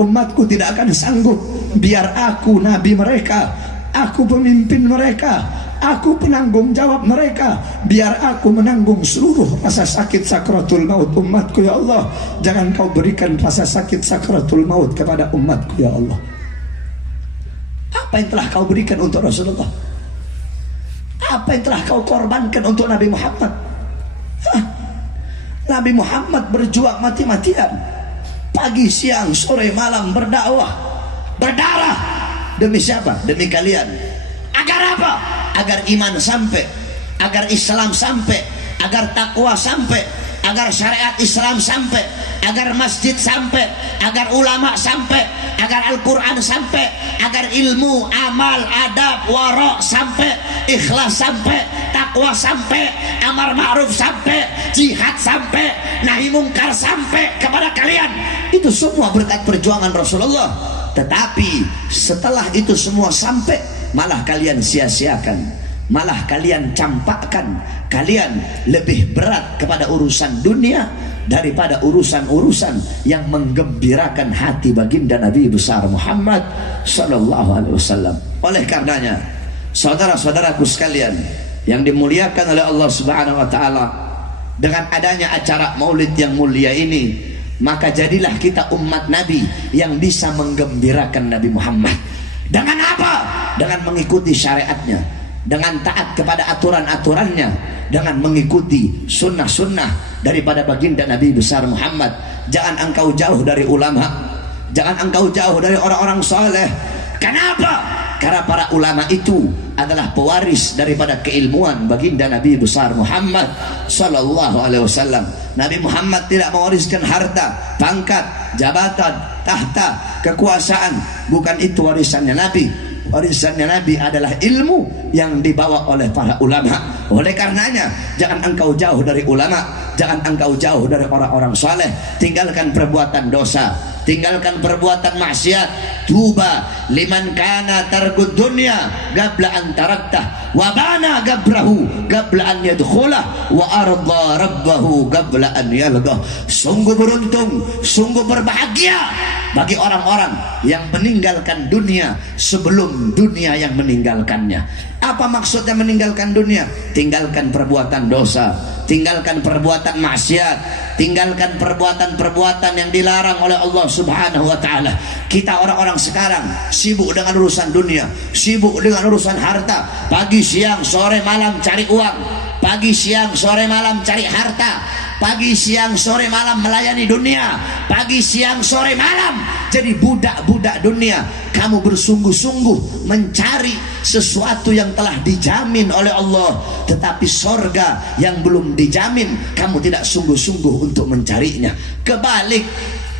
umatku tidak akan sanggup. Biar aku nabi mereka, aku pemimpin mereka, aku penanggung jawab mereka. Biar aku menanggung seluruh rasa sakit sakratul maut umatku ya Allah. Jangan kau berikan rasa sakit sakratul maut kepada umatku ya Allah. Apa yang telah kau berikan untuk Rasulullah? Apa yang telah kau korbankan untuk Nabi Muhammad? Nabi Muhammad berjuang mati-matian, pagi, siang, sore, malam berdakwah, berdarah. Demi siapa? Demi kalian. Agar apa? Agar iman sampai, agar Islam sampai, agar takwa sampai, agar syariat Islam sampai, agar masjid sampai, agar ulama sampai, agar Al-Quran sampai, agar ilmu, amal, adab, warok sampai, ikhlas sampai, takwa sampai, amar ma'ruf sampai, jihad sampai, nahi mungkar sampai kepada kalian. Itu semua berkat perjuangan Rasulullah. Tetapi setelah itu semua sampai, malah kalian sia-siakan, malah kalian campakkan. Kalian lebih berat kepada urusan dunia daripada urusan-urusan yang menggembirakan hati baginda Nabi besar Muhammad sallallahu alaihi wasallam. Oleh karenanya, Saudara-saudaraku sekalian yang dimuliakan oleh Allah Subhanahu wa taala, dengan adanya acara Maulid yang mulia ini, maka jadilah kita umat Nabi yang bisa menggembirakan Nabi Muhammad. Dengan apa? Dengan mengikuti syariatnya, dengan taat kepada aturan-aturannya, dengan mengikuti sunnah-sunnah daripada baginda Nabi besar Muhammad. Jangan engkau jauh dari ulama, jangan engkau jauh dari orang-orang saleh. Kenapa? Karena para ulama itu adalah pewaris daripada keilmuan baginda Nabi besar Muhammad sallallahu alaihi wasallam. Nabi Muhammad tidak mewariskan harta, pangkat, jabatan, tahta, kekuasaan. Bukan itu warisannya Nabi. Warisannya Nabi adalah ilmu yang dibawa oleh para ulama. Oleh karenanya, jangan engkau jauh dari ulama, jangan engkau jauh dari orang-orang saleh. Tinggalkan perbuatan dosa, tinggalkan perbuatan maksiat. Tuba liman kana targud dunya qabla an taraktah wa bana gabrahu qabla an yadkhulah wa arda rabbahu qabla an yalqah. Sungguh beruntung, sungguh berbahagia bagi orang-orang yang meninggalkan dunia sebelum dunia yang meninggalkannya. Apa maksudnya meninggalkan dunia? Tinggalkan perbuatan dosa, tinggalkan perbuatan maksiat, tinggalkan perbuatan-perbuatan yang dilarang oleh Allah Subhanahu wa taala. Kita orang-orang sekarang sibuk dengan urusan dunia, sibuk dengan urusan harta. Pagi, siang, sore, malam cari uang. Pagi, siang, sore, malam cari harta. Pagi, siang, sore, malam melayani dunia. Pagi, siang, sore, malam jadi budak-budak dunia. Kamu bersungguh-sungguh mencari sesuatu yang telah dijamin oleh Allah, tetapi sorga yang belum dijamin, kamu tidak sungguh-sungguh untuk mencarinya. Kebalik,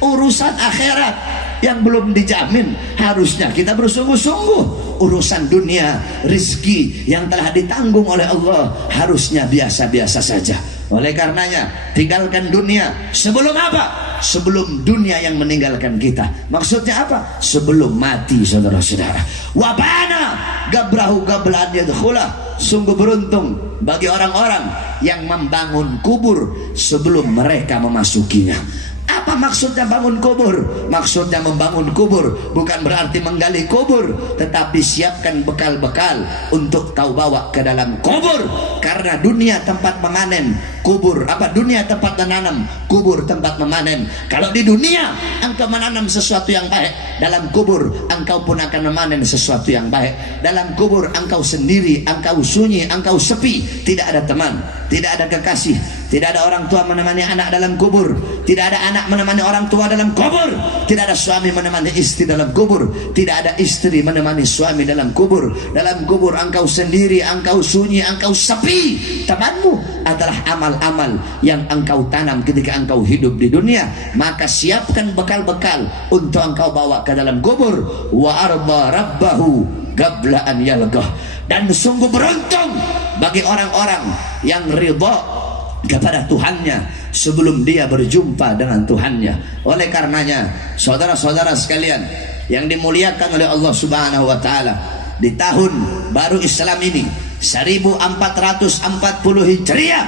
urusan akhirat yang belum dijamin, harusnya kita bersungguh-sungguh. Urusan dunia, rizki yang telah ditanggung oleh Allah, harusnya biasa-biasa saja. Oleh karenanya, tinggalkan dunia. Sebelum apa? Sebelum dunia yang meninggalkan kita. Maksudnya apa? Sebelum mati, saudara-saudara. Wabana gabrahu qabla an yadkhulah. Sungguh beruntung bagi orang-orang yang membangun kubur sebelum mereka memasukinya. Apa maksudnya bangun kubur? Maksudnya membangun kubur bukan berarti menggali kubur, tetapi siapkan bekal-bekal untuk kau bawa ke dalam kubur. Karena dunia tempat memanen, kubur dunia tempat menanam, kubur tempat memanen. Kalau di dunia engkau menanam sesuatu yang baik, dalam kubur engkau pun akan memanen sesuatu yang baik. Dalam kubur engkau sendiri, engkau sunyi, engkau sepi, tidak ada teman, tidak ada kekasih, tidak ada orang tua menemani anak dalam kubur, tidak ada anak menemani orang tua dalam kubur, tidak ada suami menemani istri dalam kubur, tidak ada istri menemani suami dalam kubur. Dalam kubur engkau sendiri, engkau sunyi, engkau sepi. Temanmu adalah amal-amal yang engkau tanam ketika engkau hidup di dunia. Maka siapkan bekal-bekal untuk engkau bawa ke dalam kubur. Wa arda rabbahu qabla an yalqah. Dan sungguh beruntung bagi orang-orang yang ridha kepada Tuhannya sebelum dia berjumpa dengan Tuhannya. Oleh karenanya, saudara-saudara sekalian yang dimuliakan oleh Allah Subhanahu wa taala, di tahun baru Islam ini 1440 Hijriah,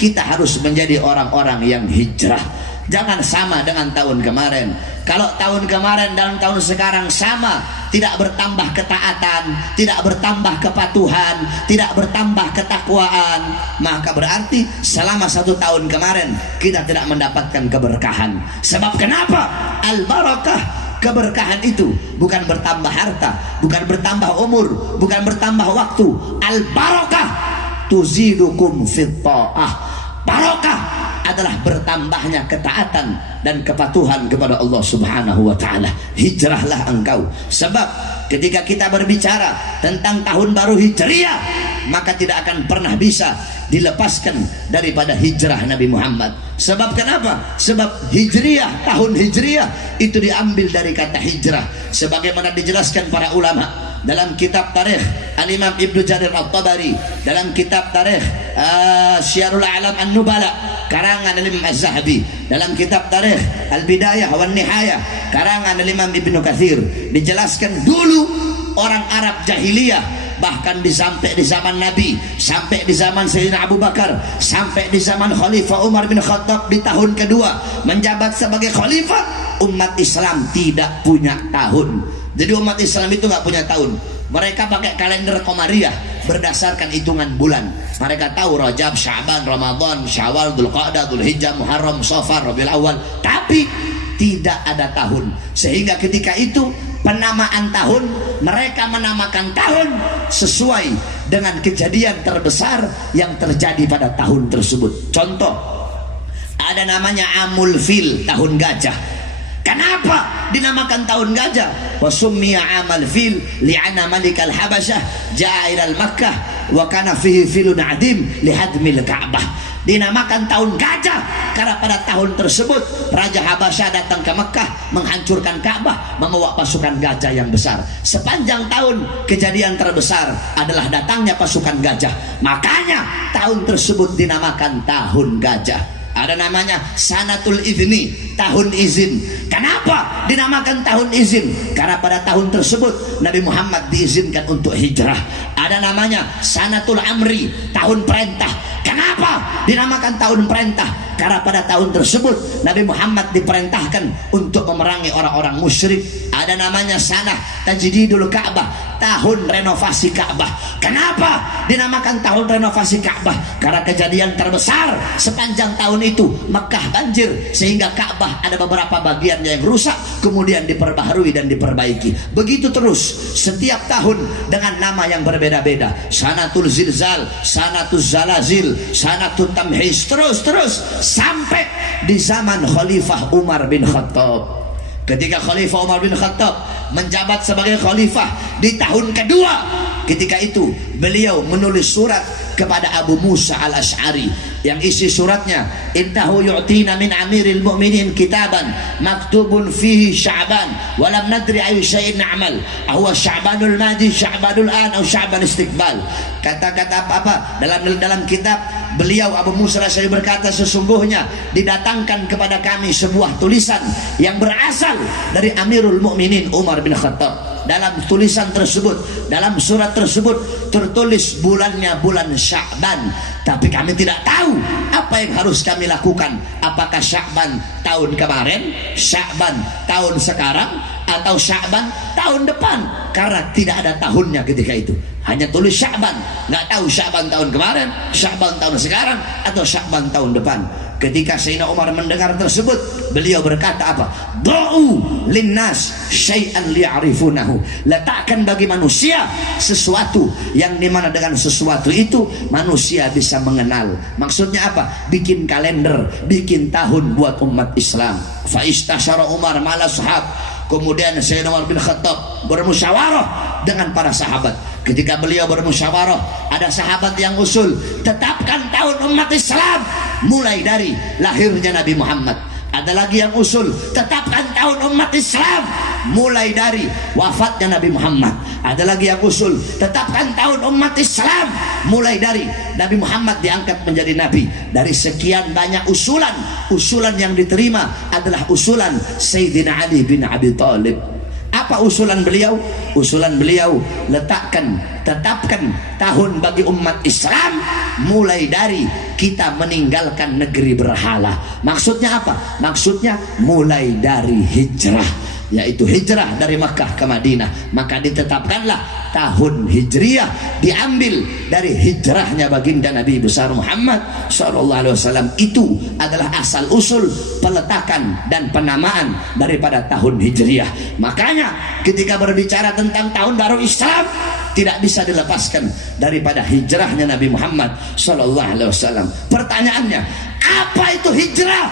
kita harus menjadi orang-orang yang hijrah. Jangan sama dengan tahun kemarin. Kalau tahun kemarin dan tahun sekarang sama, tidak bertambah ketaatan, tidak bertambah kepatuhan, tidak bertambah ketakwaan, maka berarti selama 1 tahun kemarin kita tidak mendapatkan keberkahan. Sebab kenapa? Al-barakah, keberkahan itu bukan bertambah harta, bukan bertambah umur, bukan bertambah waktu. Al-barakah tuzidukum fit ta'ah. Barokah adalah bertambahnya ketaatan dan kepatuhan kepada Allah Subhanahu wa taala. Hijrahlah engkau. Sebab ketika kita berbicara tentang tahun baru Hijriah, maka tidak akan pernah bisa dilepaskan daripada hijrah Nabi Muhammad. Sebab kenapa? Sebab Hijriah, tahun Hijriah itu diambil dari kata hijrah, sebagaimana dijelaskan para ulama dalam kitab tarikh Al-Imam Ibnu Jarir At-Tabari, dalam kitab tarikh Syiarul A'lam An-Nubala karangan Al-Imam Az-Zahabi, dalam kitab tarikh Al-Bidayah wan Nihayah karangan Al-Imam Ibnu Katsir, dijelaskan dulu orang Arab jahiliyah, bahkan sampai di zaman Nabi, sampai di zaman Sayyidina Abu Bakar, sampai di zaman Khalifah Umar bin Khattab di tahun kedua menjabat sebagai khalifah, umat Islam tidak punya tahun. Jadi umat Islam itu nggak punya tahun. Mereka pakai kalender Komariah berdasarkan hitungan bulan. Mereka tahu Rajab, Sya'ban, Ramadan, Syawal, Dzulqa'dah, Dzulhijjah, Muharram, Safar, Rabiul Awal. Tapi tidak ada tahun. Sehingga ketika itu penamaan tahun, mereka menamakan tahun sesuai dengan kejadian terbesar yang terjadi pada tahun tersebut. Contoh, ada namanya Amul Fil, tahun gajah. Kenapa dinamakan tahun gajah? Wasummiya amal fil li'anna malikal habasyah ja'a ilal Makkah wa kana fihi filun adim lihadmil Ka'bah. Dinamakan tahun gajah karena pada tahun tersebut Raja Habasyah datang ke Mekah menghancurkan Ka'bah, membawa pasukan gajah yang besar. Sepanjang tahun kejadian terbesar adalah datangnya pasukan gajah. Makanya tahun tersebut dinamakan tahun gajah. Ada namanya Sanatul Izni, tahun izin. Kenapa dinamakan tahun izin? Karena pada tahun tersebut Nabi Muhammad diizinkan untuk hijrah. Ada namanya Sanatul Amri, tahun perintah. Kenapa dinamakan tahun perintah? Karena pada tahun tersebut Nabi Muhammad diperintahkan untuk memerangi orang-orang musyrik. Ada namanya Sanah Tajdidul Ka'bah, tahun renovasi Ka'bah. Kenapa dinamakan tahun renovasi Ka'bah? Karena kejadian terbesar sepanjang tahun itu Mekah banjir, sehingga Ka'bah ada beberapa bagiannya yang rusak, kemudian diperbaharui dan diperbaiki. Begitu terus setiap tahun dengan nama yang berbeda-beda. Sanatul Zilzal, Sanatul Zalazil, Sanatul Tamhis, terus sampai di zaman Khalifah Umar bin Khattab. Ketika Khalifah Umar bin Khattab menjabat sebagai khalifah di tahun kedua, ketika itu beliau menulis surat kepada Abu Musa al-Ash'ari yang isi suratnya, innahu yu'tina min amiril mu'minin kitaban maktubun fihi Sya'ban walam nadri ayu syai'in na'mal huwa Sya'banul madi, Sya'banul an atau Sya'ban istiqbal. Kata-kata apa dalam kitab beliau Abu Musa al-Ash'ari berkata, sesungguhnya didatangkan kepada kami sebuah tulisan yang berasal dari Amirul Mukminin Umar bin Khattab. Dalam tulisan tersebut, dalam surat tersebut tertulis bulannya bulan Sya'ban, tapi kami tidak tahu apa yang harus kami lakukan. Apakah Sya'ban tahun kemarin, Sya'ban tahun sekarang, atau Sya'ban tahun depan? Karena tidak ada tahunnya ketika itu, hanya tulis Sya'ban. Nggak tahu Sya'ban tahun kemarin, Sya'ban tahun sekarang, atau Sya'ban tahun depan. Ketika Sayyidina Umar mendengar tersebut, beliau berkata apa? Du'u linnas syai'an li'arifunahu. Letakkan bagi manusia sesuatu yang dimana dengan sesuatu itu manusia bisa mengenal. Maksudnya apa? Bikin kalender, bikin tahun buat umat Islam. Fa istasyara Umar ma'al ashab. Kemudian Sayyidina Umar bin Khattab bermusyawarah dengan para sahabat. Ketika beliau bermusyawarah, ada sahabat yang usul, tetapkan tahun umat Islam mulai dari lahirnya Nabi Muhammad. Ada lagi yang usul, tetapkan tahun umat Islam mulai dari wafatnya Nabi Muhammad. Ada lagi yang usul, tetapkan tahun umat Islam mulai dari Nabi Muhammad diangkat menjadi nabi. Dari sekian banyak usulan, usulan yang diterima adalah usulan Sayyidina Ali bin Abi Thalib. Apa usulan beliau? Usulan beliau, tetapkan tahun bagi umat Islam mulai dari kita meninggalkan negeri berhala. Maksudnya apa? Maksudnya mulai dari hijrah, yaitu hijrah dari Makkah ke Madinah. Maka ditetapkanlah tahun Hijriyah, diambil dari hijrahnya baginda Nabi besar Muhammad SAW. Itu adalah asal usul peletakan dan penamaan daripada tahun Hijriyah. Makanya ketika berbicara tentang tahun baru Islam, tidak bisa dilepaskan daripada hijrahnya Nabi Muhammad SAW. Pertanyaannya, apa itu hijrah?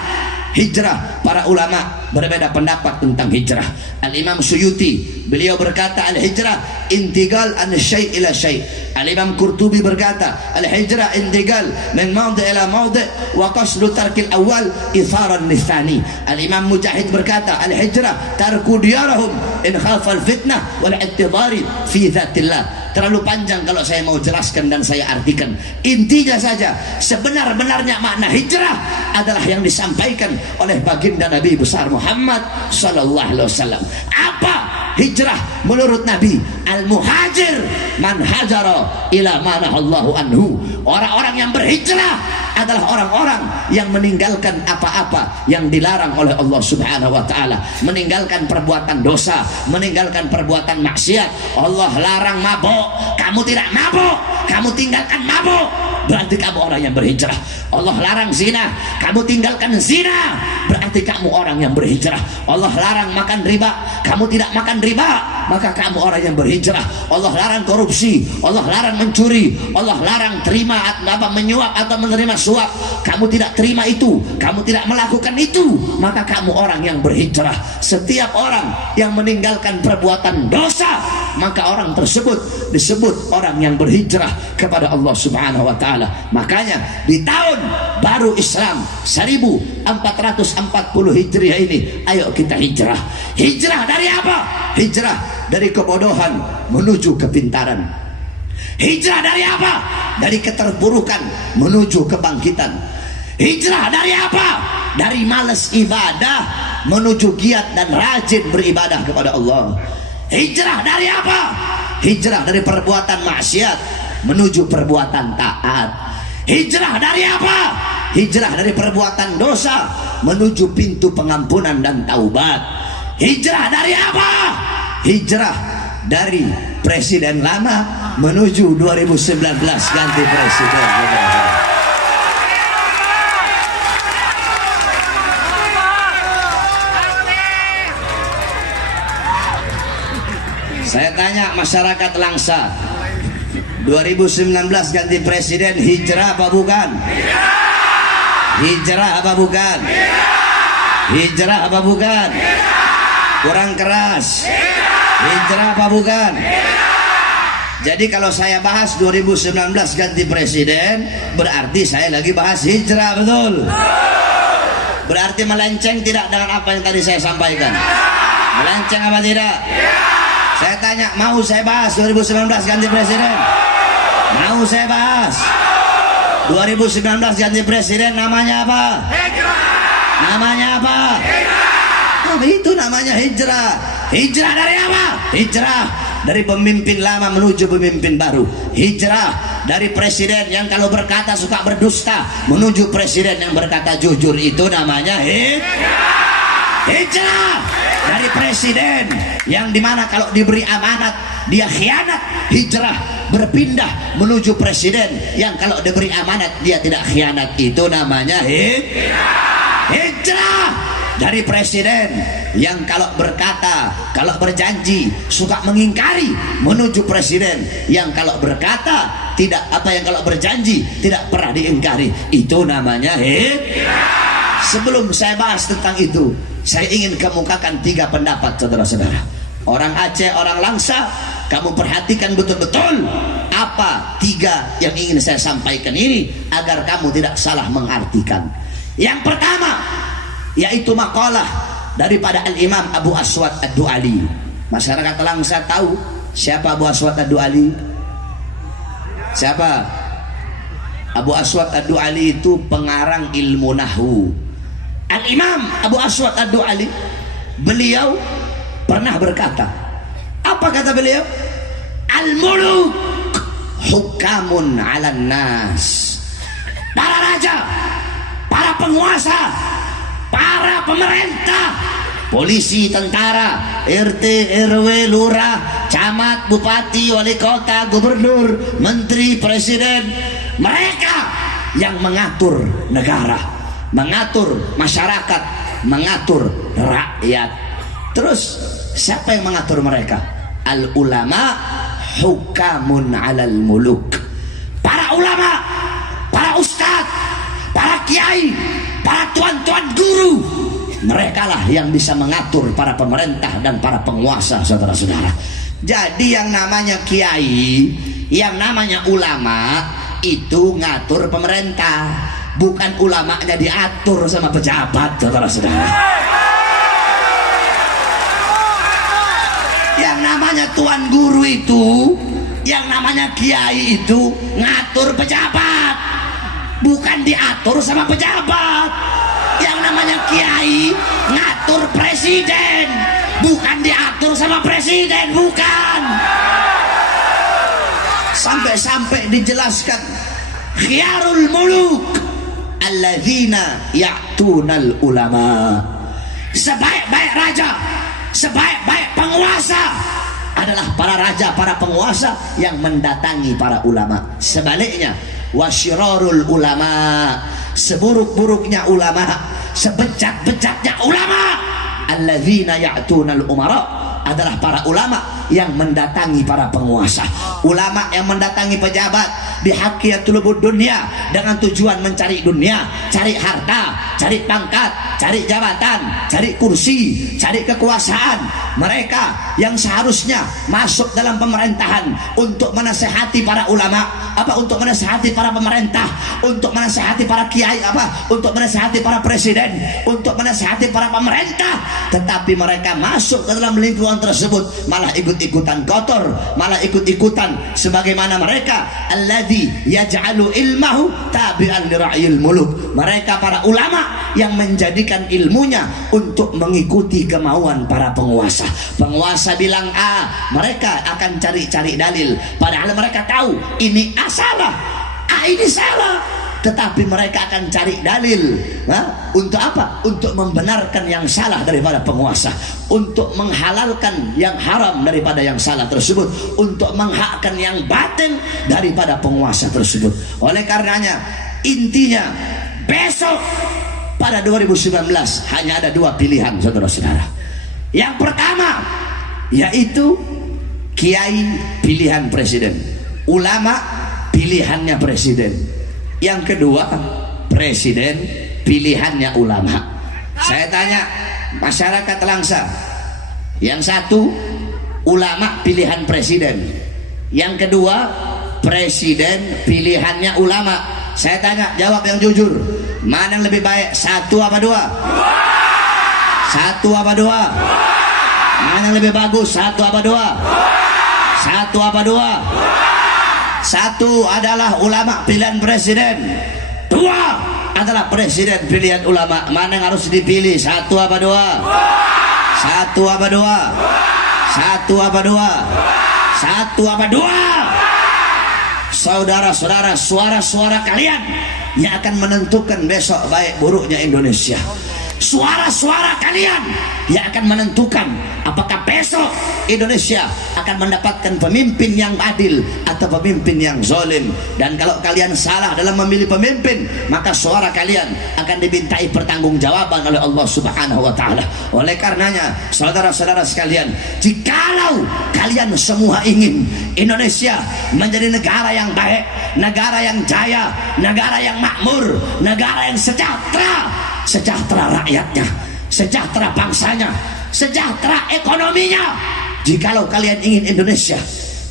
Hijrah, para ulama berbeda pendapat tentang hijrah. Al-Imam Suyuti beliau berkata al-hijrah intiqal an syai' ila syai'. Al-Imam Qurtubi berkata al-hijrah intiqal min mawdi' ila mawdi' wa qasdu tarkil awal itharan litsani. Al-Imam Mujahid berkata al-hijrah tarku diyarahum in khafal fitnah wal i'tidari fi dzatillah. Terlalu panjang kalau saya mau jelaskan dan saya artikan. Intinya saja, sebenar-benarnya makna hijrah adalah yang disampaikan oleh baginda Nabi besar Muhammad sallallahu alaihi wasallam. Apa hijrah menurut Nabi? Al-muhajir man hajara ila ma nahallahu anhu. Orang-orang yang berhijrah adalah orang-orang yang meninggalkan apa-apa yang dilarang oleh Allah Subhanahu wa taala, meninggalkan perbuatan dosa, meninggalkan perbuatan maksiat. Allah larang mabuk, kamu tidak mabuk, kamu tinggalkan mabuk, berarti kamu orang yang berhijrah. Allah larang zina, kamu tinggalkan zina, berarti kamu orang yang berhijrah. Allah larang makan riba, kamu tidak makan riba, maka kamu orang yang berhijrah. Allah larang korupsi, Allah larang mencuri, Allah larang terima menyuap atau menerima suap, kamu tidak terima itu, kamu tidak melakukan itu, maka kamu orang yang berhijrah. Setiap orang yang meninggalkan perbuatan dosa, maka orang tersebut disebut orang yang berhijrah kepada Allah Subhanahu wa taala. Makanya di tahun baru Islam 1440 Hijriah ini, ayo kita hijrah. Hijrah dari apa? Hijrah dari kebodohan menuju kepintaran. Hijrah dari apa? Dari keterburukan menuju kebangkitan. Hijrah dari apa? Dari malas ibadah menuju giat dan rajin beribadah kepada Allah. Hijrah dari apa? Hijrah dari perbuatan maksiat menuju perbuatan taat. Hijrah dari apa? Hijrah dari perbuatan dosa menuju pintu pengampunan dan taubat. Hijrah dari apa? Hijrah dari presiden lama menuju 2019 ganti presiden. Saya tanya masyarakat Langsa, 2019 ganti presiden, hijrah apa bukan? Hijrah apa bukan? Hijrah apa bukan? Kurang keras. Hijrah apa bukan? Jadi kalau saya bahas 2019 ganti presiden, berarti saya lagi bahas hijrah, betul? Berarti melenceng tidak dengan apa yang tadi saya sampaikan? Melenceng apa tidak? Saya tanya, mau saya bahas 2019 ganti presiden? Mau saya bahas 2019 ganti presiden, namanya apa? Namanya apa? Itu namanya hijrah. Hijrah dari apa? Hijrah dari pemimpin lama menuju pemimpin baru. Hijrah dari presiden yang kalau berkata suka berdusta menuju presiden yang berkata jujur. Itu namanya hijrah dari presiden yang dimana kalau diberi amanat dia khianat. Hijrah berpindah menuju presiden yang kalau diberi amanat dia tidak khianat. Itu namanya hijrah dari presiden yang kalau berkata, kalau berjanji suka mengingkari menuju presiden yang kalau berkata tidak, apa yang kalau berjanji tidak pernah diingkari. Itu namanya Sebelum saya bahas tentang itu, saya ingin kemukakan 3 pendapat, saudara-saudara. Orang Aceh, orang Langsa, kamu perhatikan betul-betul apa 3 yang ingin saya sampaikan ini agar kamu tidak salah mengartikan. Yang pertama, yaitu makalah daripada Al-Imam Abu Aswad Ad-Du'ali. Masyarakat Langsa tahu siapa Abu Aswad Ad-Du'ali? Siapa? Abu Aswad Ad-Du'ali itu pengarang ilmu nahwu. Al-Imam Abu Aswad Ad-Du'ali, beliau pernah berkata, apa kata beliau? Al-muluk hukamun 'alan nas. Para raja, para penguasa, para pemerintah, polisi, tentara, RT, RW, lurah, camat, bupati, wali kota, gubernur, menteri, presiden, mereka yang mengatur negara, mengatur masyarakat, mengatur rakyat. Terus siapa yang mengatur mereka? Al ulama hukamun 'alal muluk. Para ulama, para ustadz, para kiai, para tuan-tuan guru, mereka lah yang bisa mengatur para pemerintah dan para penguasa, saudara-saudara. Jadi yang namanya kiai, yang namanya ulama itu ngatur pemerintah, bukan ulamanya diatur sama pejabat, saudara-saudara. Yang namanya tuan guru itu, yang namanya kiai itu ngatur pejabat, bukan diatur sama pejabat. Yang namanya kiai ngatur presiden, bukan diatur sama presiden, bukan. Sampai-sampai dijelaskan khiyarul muluk alladzina ya'tunal ulama. Sebaik-baik raja, sebaik-baik penguasa adalah para raja, para penguasa yang mendatangi para ulama. Sebaliknya, wasyirarul ulama, seburuk-buruknya ulama, sebejat-bejatnya ulama, alladzina ya'tunal umara, adalah para ulama yang mendatangi para penguasa. Ulama yang mendatangi pejabat bihaqiyatul dunia, dengan tujuan mencari dunia, cari harta, cari pangkat, cari jabatan, cari kursi, cari kekuasaan. Mereka yang seharusnya masuk dalam pemerintahan untuk menasehati para ulama, untuk menasehati para pemerintah, untuk menasehati para kiai, untuk menasehati para presiden, untuk menasehati para pemerintah, tetapi mereka masuk ke dalam lingkungan tersebut malah ikut-ikutan kotor, malah ikut-ikutan sebagaimana mereka alladzi yaj'alu ilmahu tabi'an li ra'yil muluk. Mereka para ulama yang menjadikan ilmunya untuk mengikuti kemauan para penguasa. Penguasa bilang A, mereka akan cari-cari dalil, padahal mereka tahu ini A salah, A ini salah, tetapi mereka akan cari dalil. Untuk apa? Untuk membenarkan yang salah daripada penguasa, untuk menghalalkan yang haram daripada yang salah tersebut, untuk menghakkan yang batil daripada penguasa tersebut. Oleh karenanya, intinya besok pada 2019 hanya ada dua pilihan, saudara-saudara. Yang pertama yaitu kiai pilihan presiden, ulama pilihannya presiden. Yang kedua, presiden pilihannya ulama. Saya tanya masyarakat Langsa, yang satu ulama pilihan presiden, yang kedua presiden pilihannya ulama. Saya tanya, jawab yang jujur, mana yang lebih baik, satu apa dua? Satu apa dua? Mana yang lebih bagus, satu apa dua? Satu apa dua? Satu adalah ulama pilihan presiden, dua adalah presiden pilihan ulama. Mana yang harus dipilih, satu apa dua? Satu apa dua? Satu apa dua? Satu apa dua? Saudara-saudara, suara-suara kalian yang akan menentukan besok baik buruknya Indonesia. Suara-suara kalian yang akan menentukan apakah besok Indonesia akan mendapatkan pemimpin yang adil atau pemimpin yang zalim. Dan kalau kalian salah dalam memilih pemimpin, maka suara kalian akan dimintai pertanggungjawaban oleh Allah Subhanahu wa taala. Oleh karenanya, saudara-saudara sekalian, jikalau kalian semua ingin Indonesia menjadi negara yang baik, negara yang jaya, negara yang makmur, negara yang sejahtera, sejahtera rakyatnya, sejahtera bangsanya, sejahtera ekonominya. Jikalau kalian ingin Indonesia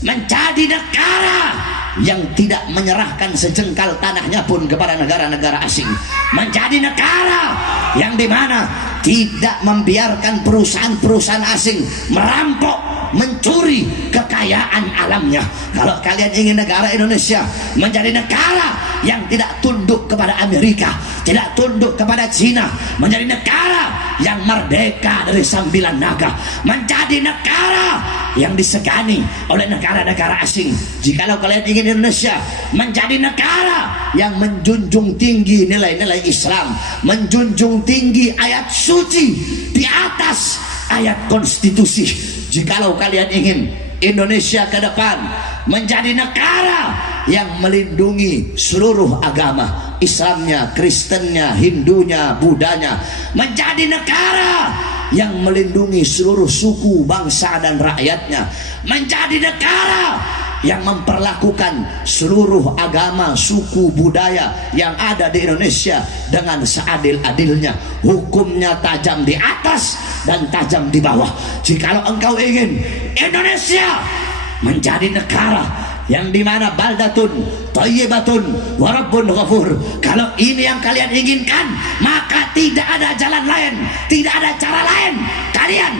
menjadi negara yang tidak menyerahkan sejengkal tanahnya pun kepada negara-negara asing, menjadi negara yang dimana tidak membiarkan perusahaan-perusahaan asing merampok, mencuri kekayaan alamnya. Kalau kalian ingin negara Indonesia menjadi negara yang tidak tunduk kepada Amerika, tidak tunduk kepada Cina, menjadi negara yang merdeka dari sambilan naga, menjadi negara yang disegani oleh negara-negara asing. Jikalau kalian ingin Indonesia menjadi negara yang menjunjung tinggi nilai-nilai Islam, menjunjung tinggi ayat suci di atas ayat konstitusi, jikalau kalian ingin Indonesia ke depan menjadi negara yang melindungi seluruh agama, Islamnya, Kristennya, Hindunya, Budanya, menjadi negara yang melindungi seluruh suku, bangsa dan rakyatnya, menjadi negara yang memperlakukan seluruh agama, suku, budaya yang ada di Indonesia dengan seadil-adilnya, hukumnya tajam di atas dan tajam di bawah. Jikalau engkau ingin Indonesia menjadi negara yang dimana baldatun thayyibatun wa rabbun ghafur, kalau ini yang kalian inginkan, maka tidak ada jalan lain, tidak ada cara lain. Kalian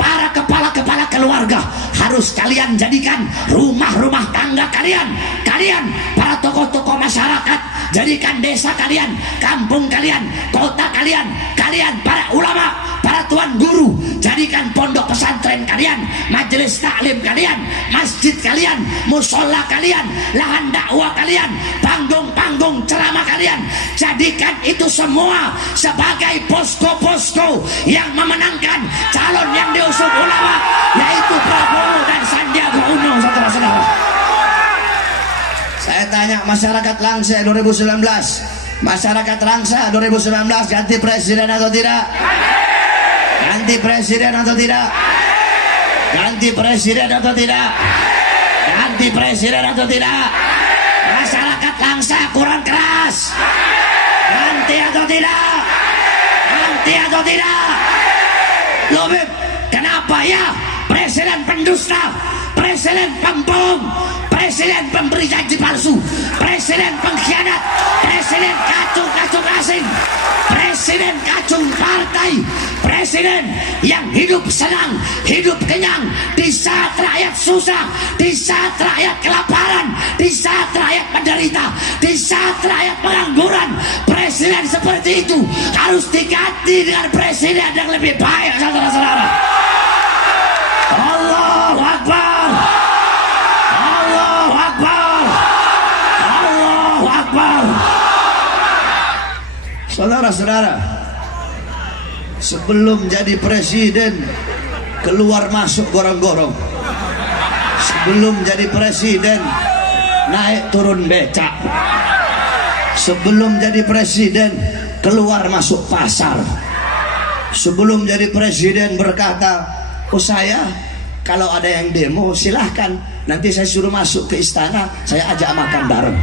para kepala-kepala keluarga harus kalian jadikan rumah-rumah tangga kalian. Kalian para tokoh-tokoh masyarakat, jadikan desa kalian, kampung kalian, kota kalian, kalian para ulama, para tuan guru, jadikan pondok pesantren kalian, majelis taklim kalian, masjid kalian, musola kalian, lahan dakwah kalian, panggung-panggung ceramah kalian. Jadikan itu semua sebagai posko-posko yang memenangkan calon yang diusung ulama, yaitu Prabowo dan Sandiaga Uno, saudara-saudara. Saya tanya masyarakat Langsa 2019, masyarakat Langsa 2019 ganti presiden atau tidak? Ganti presiden atau tidak? Ganti presiden atau tidak? Ganti presiden atau tidak? Masyarakat Langsa kurang keras. Ganti atau tidak? Ganti atau tidak? Loh Beb, kenapa ya? Presiden pendusta, presiden pembohong, presiden pemberi janji palsu, presiden pengkhianat, presiden kacung-kacung asing, presiden kacung partai, presiden yang hidup senang, hidup kenyang di saat rakyat susah, di saat rakyat kelaparan, di saat rakyat menderita, di saat rakyat pengangguran. Presiden seperti itu harus diganti dengan presiden yang lebih baik, saudara-saudara. Allahu Akbar, Allahu Akbar, Allahu Akbar. Saudara-saudara, sebelum jadi presiden keluar masuk gorong-gorong, sebelum jadi presiden naik turun becak, sebelum jadi presiden keluar masuk pasar, sebelum jadi presiden berkata, oh saya kalau ada yang demo silahkan, nanti saya suruh masuk ke istana, saya ajak makan bareng.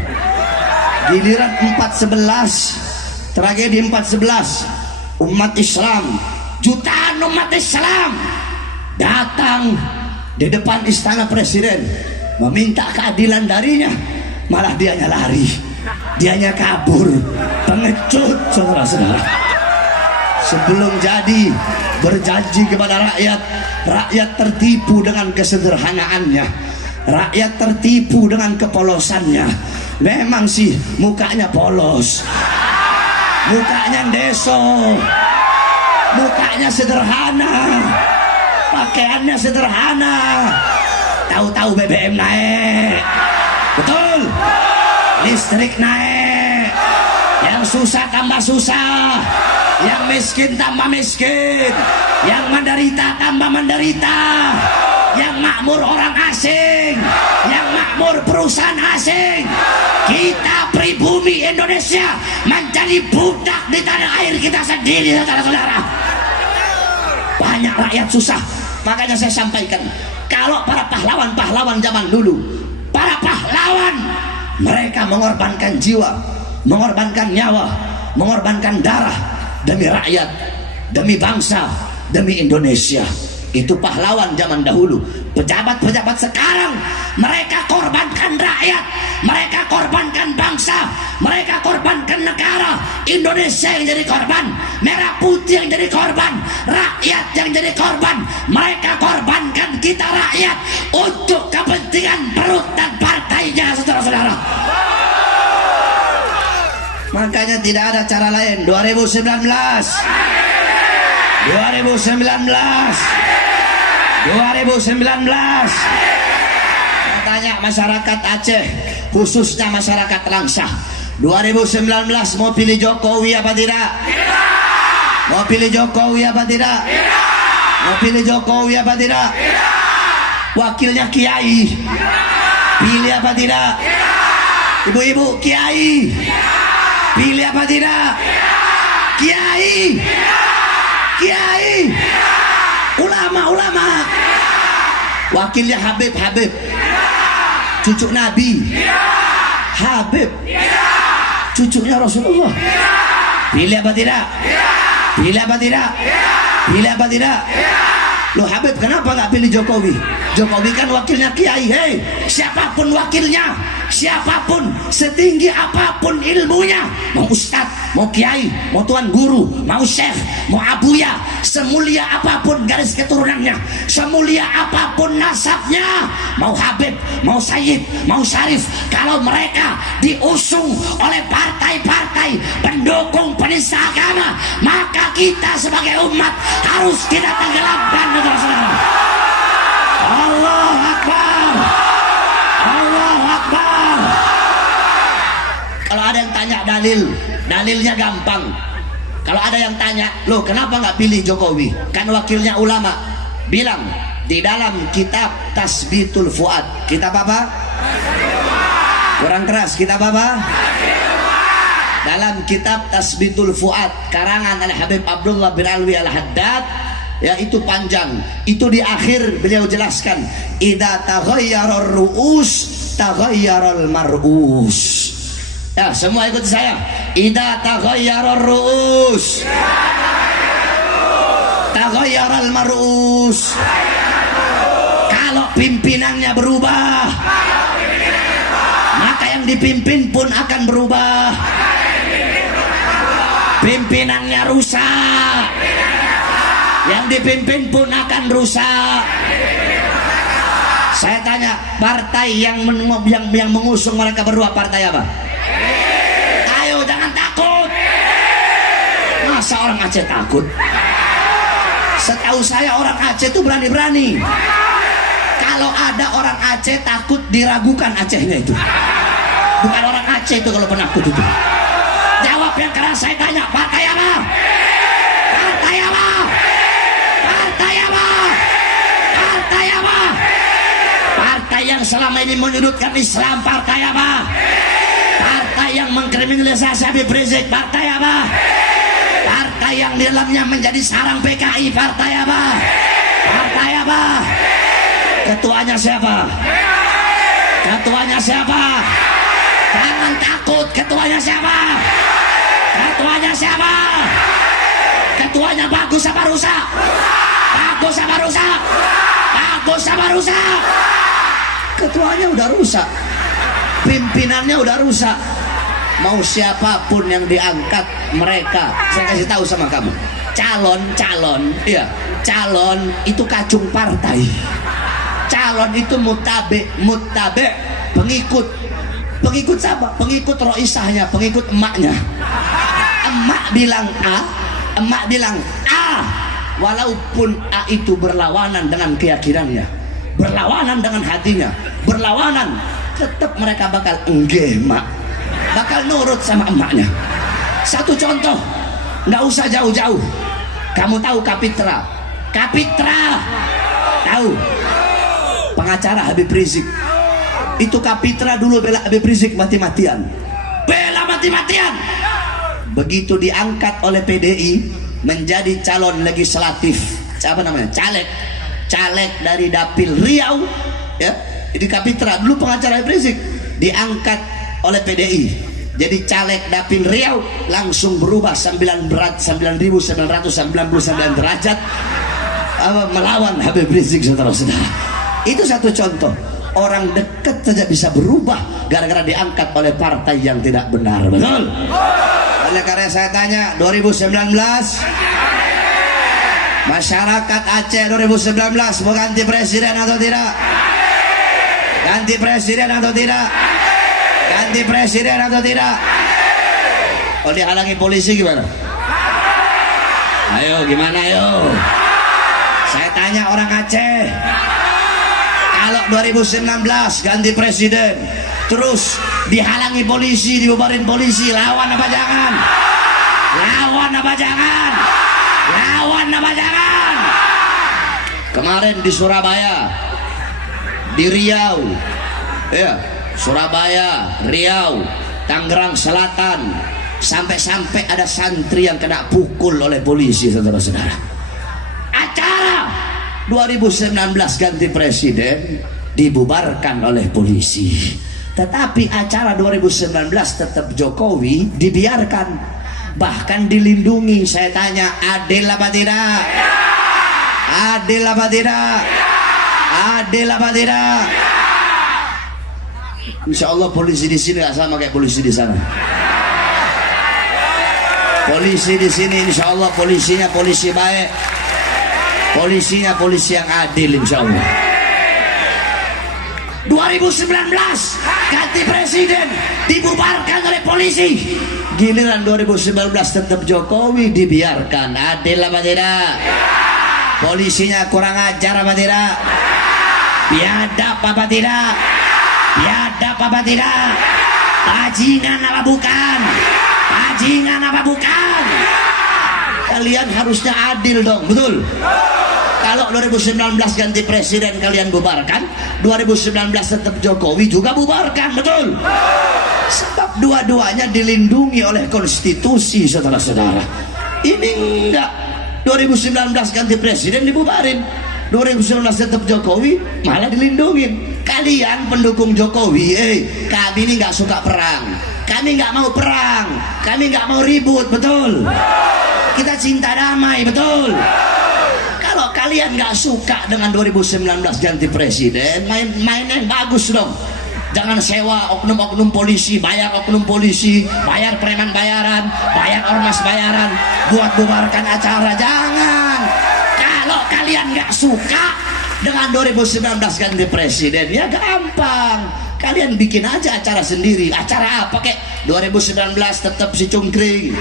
Giliran 4.11, tragedi 4.11, umat Islam, jutaan umat Islam datang di depan istana presiden meminta keadilan darinya, malah dianya lari, dianya kabur. Pengecut, saudara-saudara. Sebelum jadi berjanji kepada rakyat, rakyat tertipu dengan kesederhanaannya, rakyat tertipu dengan kepolosannya. Memang sih mukanya polos, mukanya deso, mukanya sederhana, pakaiannya sederhana. Tahu-tahu BBM naik, betul, listrik naik, yang susah tambah susah, yang miskin tambah miskin, yang menderita tambah menderita, yang makmur orang asing, yang makmur perusahaan asing. Kita pribumi Indonesia menjadi budak di tanah air kita sendiri, saudara-saudara. Banyak rakyat susah. Makanya saya sampaikan, kalau para pahlawan-pahlawan zaman dulu, para pahlawan, mereka mengorbankan jiwa, mengorbankan nyawa, mengorbankan darah demi rakyat, demi bangsa, demi Indonesia. Itu pahlawan zaman dahulu. Pejabat-pejabat sekarang, mereka korbankan rakyat, mereka korbankan bangsa, mereka korbankan negara. Indonesia yang jadi korban, merah putih yang jadi korban, rakyat yang jadi korban. Mereka korbankan kita rakyat untuk kepentingan perut dan partainya, saudara-saudara. Makanya tidak ada cara lain. 2019 tanya masyarakat Aceh, khususnya masyarakat Langsa, 2019 mau pilih Jokowi apa tidak? Tidak. Mau pilih Jokowi apa tidak? Tidak. Mau pilih Jokowi apa tidak? Tidak. Wakilnya Kiai, pilih apa tidak? Tidak. Ibu-ibu Kiai, pilih apa tidak? Kiai, Kiai, ulama-ulama, wakilnya Habib, cucu Nabi, Habib, cucunya Rasulullah. Pilih apa tidak? Pilih apa tidak? Pilih apa tidak? Loh Habib kenapa nggak pilih Jokowi? Jokowi kan wakilnya Kiai. Hei, siapapun wakilnya, siapapun, setinggi apapun ilmunya, mau ustadz, mau kiai, mau tuan guru, mau syekh, mau abuya, semulia apapun garis keturunannya, semulia apapun nasabnya, mau habib, mau sayyid, mau syarif, kalau mereka diusung oleh partai-partai pendukung penista agama, maka kita sebagai umat harus kita tenggelamkan, saudara-saudara. Allahu Akbar, Allahu Akbar. Kalau ada yang tanya dalilnya gampang. Kalau ada yang tanya, loh kenapa nggak pilih Jokowi? Kan wakilnya ulama. Bilang di dalam kitab Tasbitul Fuad. Kitab apa? Kurang keras. Kitab apa? Dalam kitab Tasbitul Fuad karangan Al-Habib Abdullah bin Alwi Al-Haddad, ya itu panjang. Itu di akhir beliau jelaskan, idza taghayyara ar-ru'us taghayyara al-mar'us. Ya, semua ikut saya. Idza taghayyara ar-ru'us taghayyara al-mar'us. Kalau pimpinannya berubah, maka yang dipimpin pun akan berubah. Pimpinannya rusak, yang dipimpin pun akan rusak. Saya tanya, partai yang mengusung mereka berdua partai apa? Ayo jangan takut. Masa orang Aceh takut? Setahu saya orang Aceh itu berani-berani. Kalau ada orang Aceh takut, diragukan Acehnya itu. Bukan orang Aceh itu kalau penakut itu. Jawab yang keras, saya tanya, partai apa? Partai apa? Partai apa? Partai apa? Partai yang selama ini menyudutkan Islam, partai apa? Partai yang mengkriminalisasi Habib Rizik, partai apa? Partai yang di dalamnya menjadi sarang PKI, partai apa? Partai apa? Ketuanya siapa? Ketuanya siapa? Jangan takut, ketuanya siapa? Ketuanya siapa? Ketuanya bagus apa rusak? Bagus apa rusak? Bagus apa rusak? Ketuanya udah rusak, pimpinannya udah rusak. Mau siapapun yang diangkat mereka, saya kasih tahu sama kamu, calon, ya, calon itu kacung partai. Calon itu mutabe, pengikut. Pengikut siapa? Pengikut roisahnya, pengikut emaknya. Emak bilang A, emak bilang A, walaupun A itu berlawanan dengan keyakinannya, berlawanan dengan hatinya, berlawanan, tetap mereka bakal enggak mak, bakal nurut sama emaknya. Satu contoh, nggak usah jauh-jauh. Kamu tahu Kapitra? Kapitra tahu? Pengacara Habib Rizik. Itu Kapitra dulu bela Habib Rizik mati-matian. Bela mati-matian. Begitu diangkat oleh PDI menjadi calon legislatif, apa namanya? Caleg dari Dapil Riau, ya. Di Kapitra dulu pengacara Habib Rizik diangkat oleh PDI jadi caleg Dapil Riau, langsung berubah 9.999 derajat melawan Habib Rizik, saudara-saudara. Itu satu contoh. Orang dekat saja bisa berubah gara-gara diangkat oleh partai yang tidak benar. Betul? Oleh karena saya tanya, 2019 masyarakat Aceh 2019 mau ganti presiden atau tidak? Ganti presiden atau tidak? Ganti presiden atau tidak? Kalau dihalangi polisi gimana? Ayo gimana ayo? Saya tanya orang Aceh, kalau 2019 ganti presiden terus dihalangi polisi, dibubarin polisi, lawan apa jangan? Lawan apa jangan? Lawan apa jangan? Kemarin di Surabaya, di Riau, ya, Surabaya, Riau, Tangerang Selatan, sampai-sampai ada santri yang kena pukul oleh polisi, saudara-saudara. Acara 2019 ganti presiden dibubarkan oleh polisi, tetapi acara 2019 tetap Jokowi dibiarkan, bahkan dilindungi. Saya tanya, adil apa tidak? Adil apa tidak? Adil apa tidak? Insya Allah polisi di sini nggak sama kayak polisi di sana. Polisi di sini insya Allah polisinya polisi baik, polisinya polisi yang adil insya Allah. 2019 ganti presiden dibubarkan oleh polisi. Giliran 2019 tetap Jokowi dibiarkan. Adil apa tidak? Polisinya kurang ajar apa tidak? Biadab apa tidak? Biadab apa tidak? Bajingan apa bukan? Bajingan apa bukan? Kalian harusnya adil dong, betul? Kalau 2019 ganti presiden kalian bubarkan, 2019 tetap Jokowi juga bubarkan, betul? Sebab dua-duanya dilindungi oleh konstitusi, saudara-saudara. Ini enggak. 2019 ganti presiden dibubarin, 2019 tetap Jokowi malah dilindungin. Kalian pendukung Jokowi, kami ini nggak suka perang, kami nggak mau perang, kami nggak mau ribut, betul? Kita cinta damai, betul? Kalau kalian nggak suka dengan 2019 ganti presiden, main yang bagus dong. Jangan sewa oknum-oknum polisi, bayar oknum polisi, bayar preman bayaran, bayar ormas bayaran, buat bubarkan acara. Jangan. Kalau kalian nggak suka dengan 2019 ganti presiden, ya gampang. Kalian bikin aja acara sendiri. Acara apa kek? 2019 tetap si cungkring.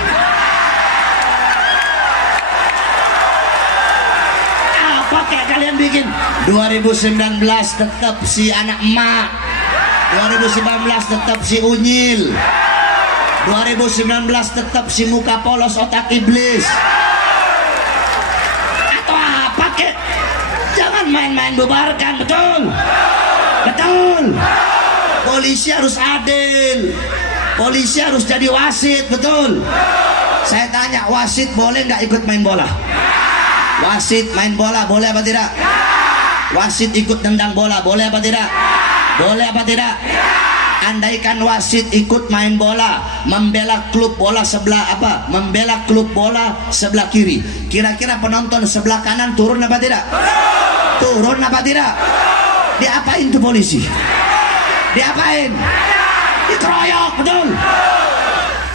Apa kek kalian bikin? 2019 tetap si anak emak. 2019 tetap si unyil. 2019 tetap si muka polos otak iblis. Atau apa kek? Jangan main-main bubarkan, betul? Betul. Polisi harus adil. Polisi harus jadi wasit, betul? Saya tanya, wasit boleh nggak ikut main bola? Wasit main bola boleh apa tidak? Wasit ikut tendang bola boleh apa tidak? Boleh apa tidak? Andaikan wasit ikut main bola, membela klub bola sebelah apa? Membela klub bola sebelah kiri. Kira-kira penonton sebelah kanan turun apa tidak? Turun apa tidak? Diapain tuh polisi? Diapain? Dikeroyok, betul?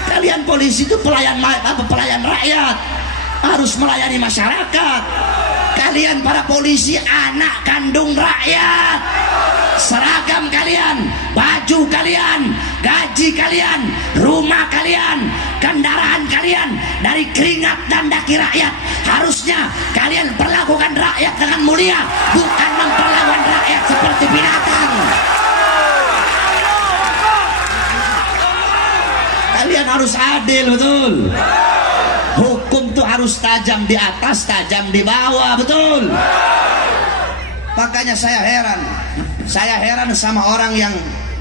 Kalian polisi itu pelayan rakyat, harus melayani masyarakat. Kalian para polisi anak kandung rakyat. Seragam kalian, baju kalian, gaji kalian, rumah kalian, kendaraan kalian dari keringat dan daki rakyat. Harusnya kalian perlakukan rakyat dengan mulia, bukan memperlakukan rakyat seperti binatang. Kalian harus adil, betul? Hukum tuh harus tajam di atas, tajam di bawah, betul? Makanya saya heran sama orang yang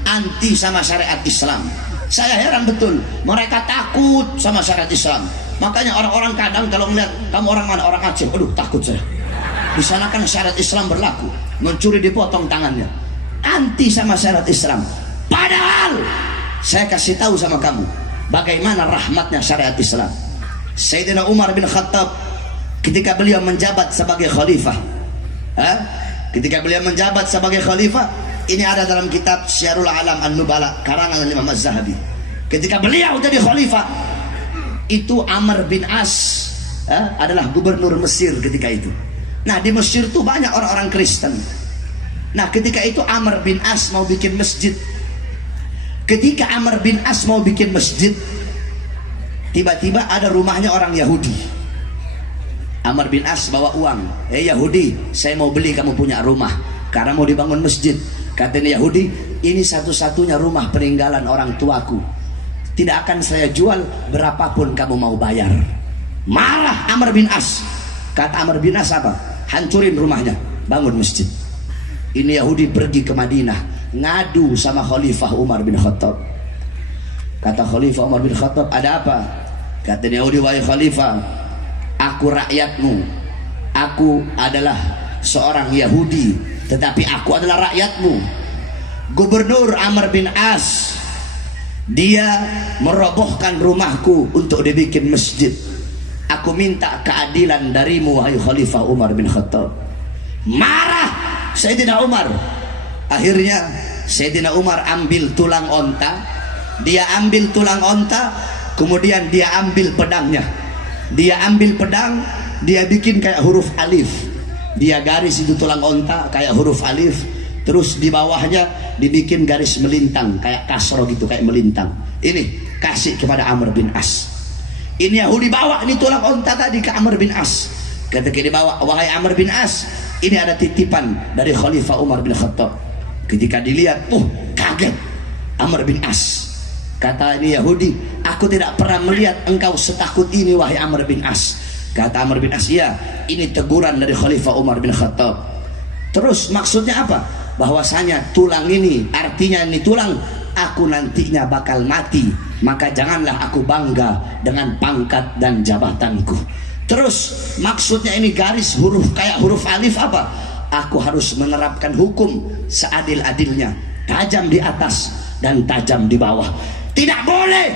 anti sama syariat Islam. Saya heran betul, mereka takut sama syariat Islam. Makanya orang-orang kadang kalau melihat kamu orang mana, orang Aceh, aduh takut saya. Di sana kan syariat Islam berlaku, mencuri dipotong tangannya. Anti sama syariat Islam. Padahal saya kasih tahu sama kamu bagaimana rahmatnya syariat Islam. Sayyidina Umar bin Khattab ketika beliau menjabat sebagai khalifah, ketika beliau menjabat sebagai khalifah, ini ada dalam kitab Syiarul Alam An-Nubala karangan Imam Az-Zahabi. Ketika beliau jadi khalifah, itu Amr bin As adalah gubernur Mesir ketika itu. Nah, di Mesir itu banyak orang-orang Kristen. Nah, ketika itu Amr bin As mau bikin masjid. Ketika Amr bin As mau bikin masjid, tiba-tiba ada rumahnya orang Yahudi. Amr bin As bawa uang, Yahudi, saya mau beli kamu punya rumah karena mau dibangun masjid. Katanya Yahudi, ini satu-satunya rumah peninggalan orang tuaku, tidak akan saya jual berapapun kamu mau bayar. Marah Amr bin As. Kata Amr bin As apa? Hancurin rumahnya, bangun masjid. Ini Yahudi pergi ke Madinah, ngadu sama Khalifah Umar bin Khattab. Kata Khalifah Umar bin Khattab, ada apa? Kata Yahudi, wahai Khalifah, aku rakyatmu, aku adalah seorang Yahudi, tetapi aku adalah rakyatmu. Gubernur Amr bin As, dia merobohkan rumahku untuk dibikin masjid. Aku minta keadilan darimu, wahai Khalifah Umar bin Khattab. Marah Sayyidina Umar. Akhirnya Sayyidina Umar ambil tulang onta. Dia ambil tulang onta, kemudian dia ambil pedangnya, dia ambil pedang, dia bikin kayak huruf alif, dia garis itu tulang onta kayak huruf alif, terus di bawahnya dibikin garis melintang kayak kasro gitu, kayak melintang. Ini kasih kepada Amr bin As. Ini Yahudi bawa ini tulang onta tadi ke Amr bin As. Ketika dibawa, wahai Amr bin As, ini ada titipan dari Khalifah Umar bin Khattab. Ketika dilihat, kaget Amr bin As. Kata ini Yahudi, aku tidak pernah melihat engkau setakut ini wahai Amr bin As. Kata Amr bin As, iya, ini teguran dari Khalifah Umar bin Khattab. Terus maksudnya apa? Bahwasanya tulang ini, artinya ini tulang, aku nantinya bakal mati, maka janganlah aku bangga dengan pangkat dan jabatanku. Terus maksudnya ini garis huruf kayak huruf alif apa? Aku harus menerapkan hukum seadil-adilnya, tajam di atas dan tajam di bawah. Tidak boleh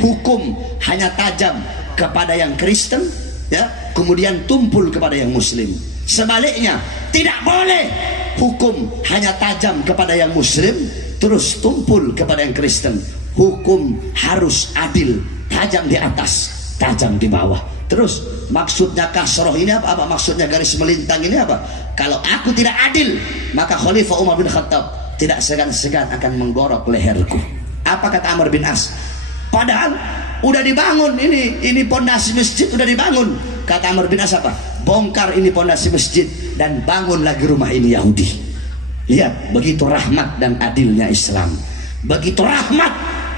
hukum hanya tajam kepada yang Kristen, ya, kemudian tumpul kepada yang Muslim. Sebaliknya, tidak boleh hukum hanya tajam kepada yang Muslim terus tumpul kepada yang Kristen. Hukum harus adil, tajam di atas, tajam di bawah. Terus maksudnya kasroh ini apa? Apa maksudnya garis melintang ini apa? Kalau aku tidak adil, maka Khalifah Umar bin Khattab tidak segan-segan akan menggorok leherku. Apa kata Amr bin As? Padahal udah dibangun ini pondasi masjid udah dibangun. Kata Amr bin As apa? Bongkar ini pondasi masjid dan bangun lagi rumah ini Yahudi. Lihat begitu rahmat dan adilnya Islam, begitu rahmat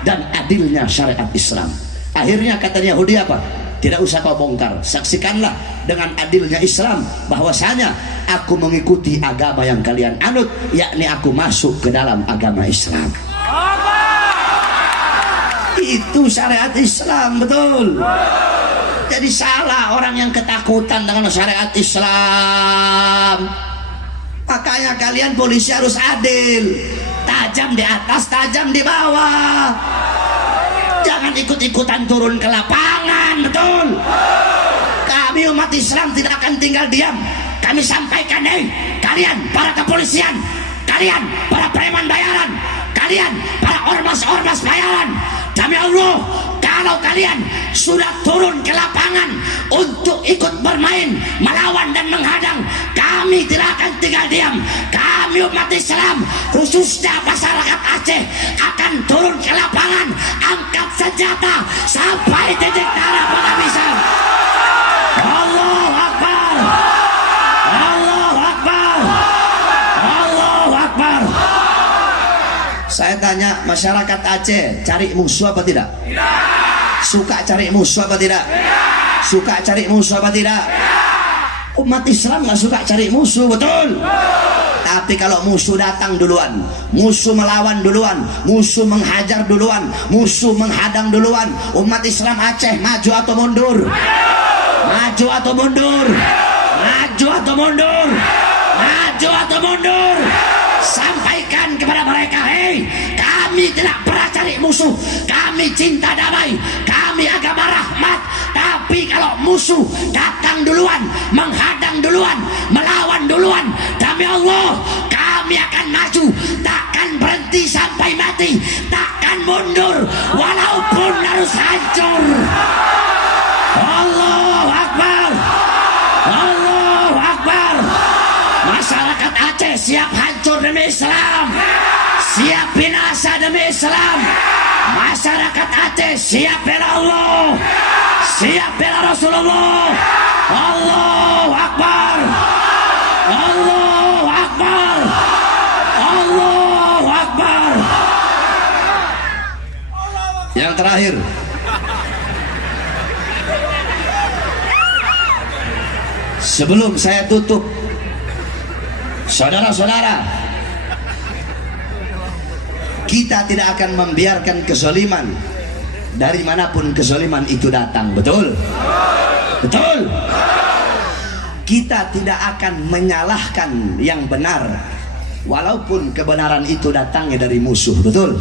dan adilnya syariat Islam. Akhirnya kata Yahudi apa? Tidak usah kau bongkar, saksikanlah dengan adilnya Islam bahwasanya aku mengikuti agama yang kalian anut, yakni aku masuk ke dalam agama Islam. Itu syariat Islam, betul. Jadi salah orang yang ketakutan dengan syariat Islam. Makanya kalian polisi harus adil, tajam di atas, tajam di bawah. Jangan ikut-ikutan turun ke lapangan, betul. Kami umat Islam tidak akan tinggal diam. Kami sampaikan, kalian para kepolisian, kalian para preman bayaran, kalian para ormas-ormas bayaran, demi Allah, kalau kalian sudah turun ke lapangan untuk ikut bermain, melawan dan menghadang, kami tidak akan tinggal diam. Kami umat Islam, khususnya masyarakat Aceh, akan turun ke lapangan, angkat senjata sampai titik darah penghabisan. Allahu Akbar, Allahu Akbar, Allahu Akbar. Saya tanya masyarakat Aceh, cari musuh apa tidak? Tidak. Suka cari musuh apa tidak? Tidak. Suka cari musuh apa tidak? Tidak. Umat Islam nggak suka cari musuh, betul? Tapi kalau musuh datang duluan, musuh melawan duluan, musuh menghajar duluan, musuh menghadang duluan, umat Islam Aceh maju atau mundur? Maju atau mundur? Maju atau mundur? Maju atau mundur? Sampaikan kepada mereka, kami tidak pernah cari musuh, kami cinta damai, kami agama rahmat. Tapi kalau musuh datang duluan, menghadang duluan, melawan duluan, demi Allah kami akan maju, takkan berhenti sampai mati, takkan mundur walaupun harus hancur. Allahu Akbar, Allahu Akbar. Masyarakat Aceh siap hancur demi Islam, siap binasa demi Islam. Masyarakat Aceh siap bela Allah, siap bela Rasulullah. Allahu Akbar, Allahu Akbar, Allahu Akbar. Yang terakhir, sebelum saya tutup, saudara-saudara, kita tidak akan membiarkan kezaliman dari manapun kezaliman itu datang, betul? Betul? Kita tidak akan menyalahkan yang benar walaupun kebenaran itu datangnya dari musuh, betul?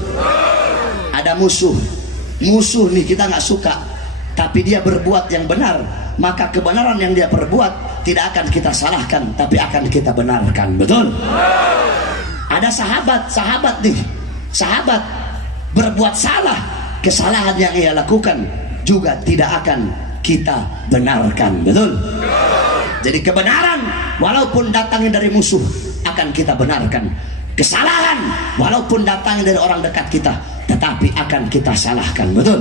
Ada musuh nih kita nggak suka, tapi dia berbuat yang benar, maka kebenaran yang dia perbuat tidak akan kita salahkan, tapi akan kita benarkan, betul? Ada sahabat nih, sahabat berbuat salah, kesalahan yang ia lakukan juga tidak akan kita benarkan. Betul? Jadi kebenaran walaupun datangnya dari musuh akan kita benarkan. Kesalahan walaupun datangnya dari orang dekat kita tetapi akan kita salahkan. Betul?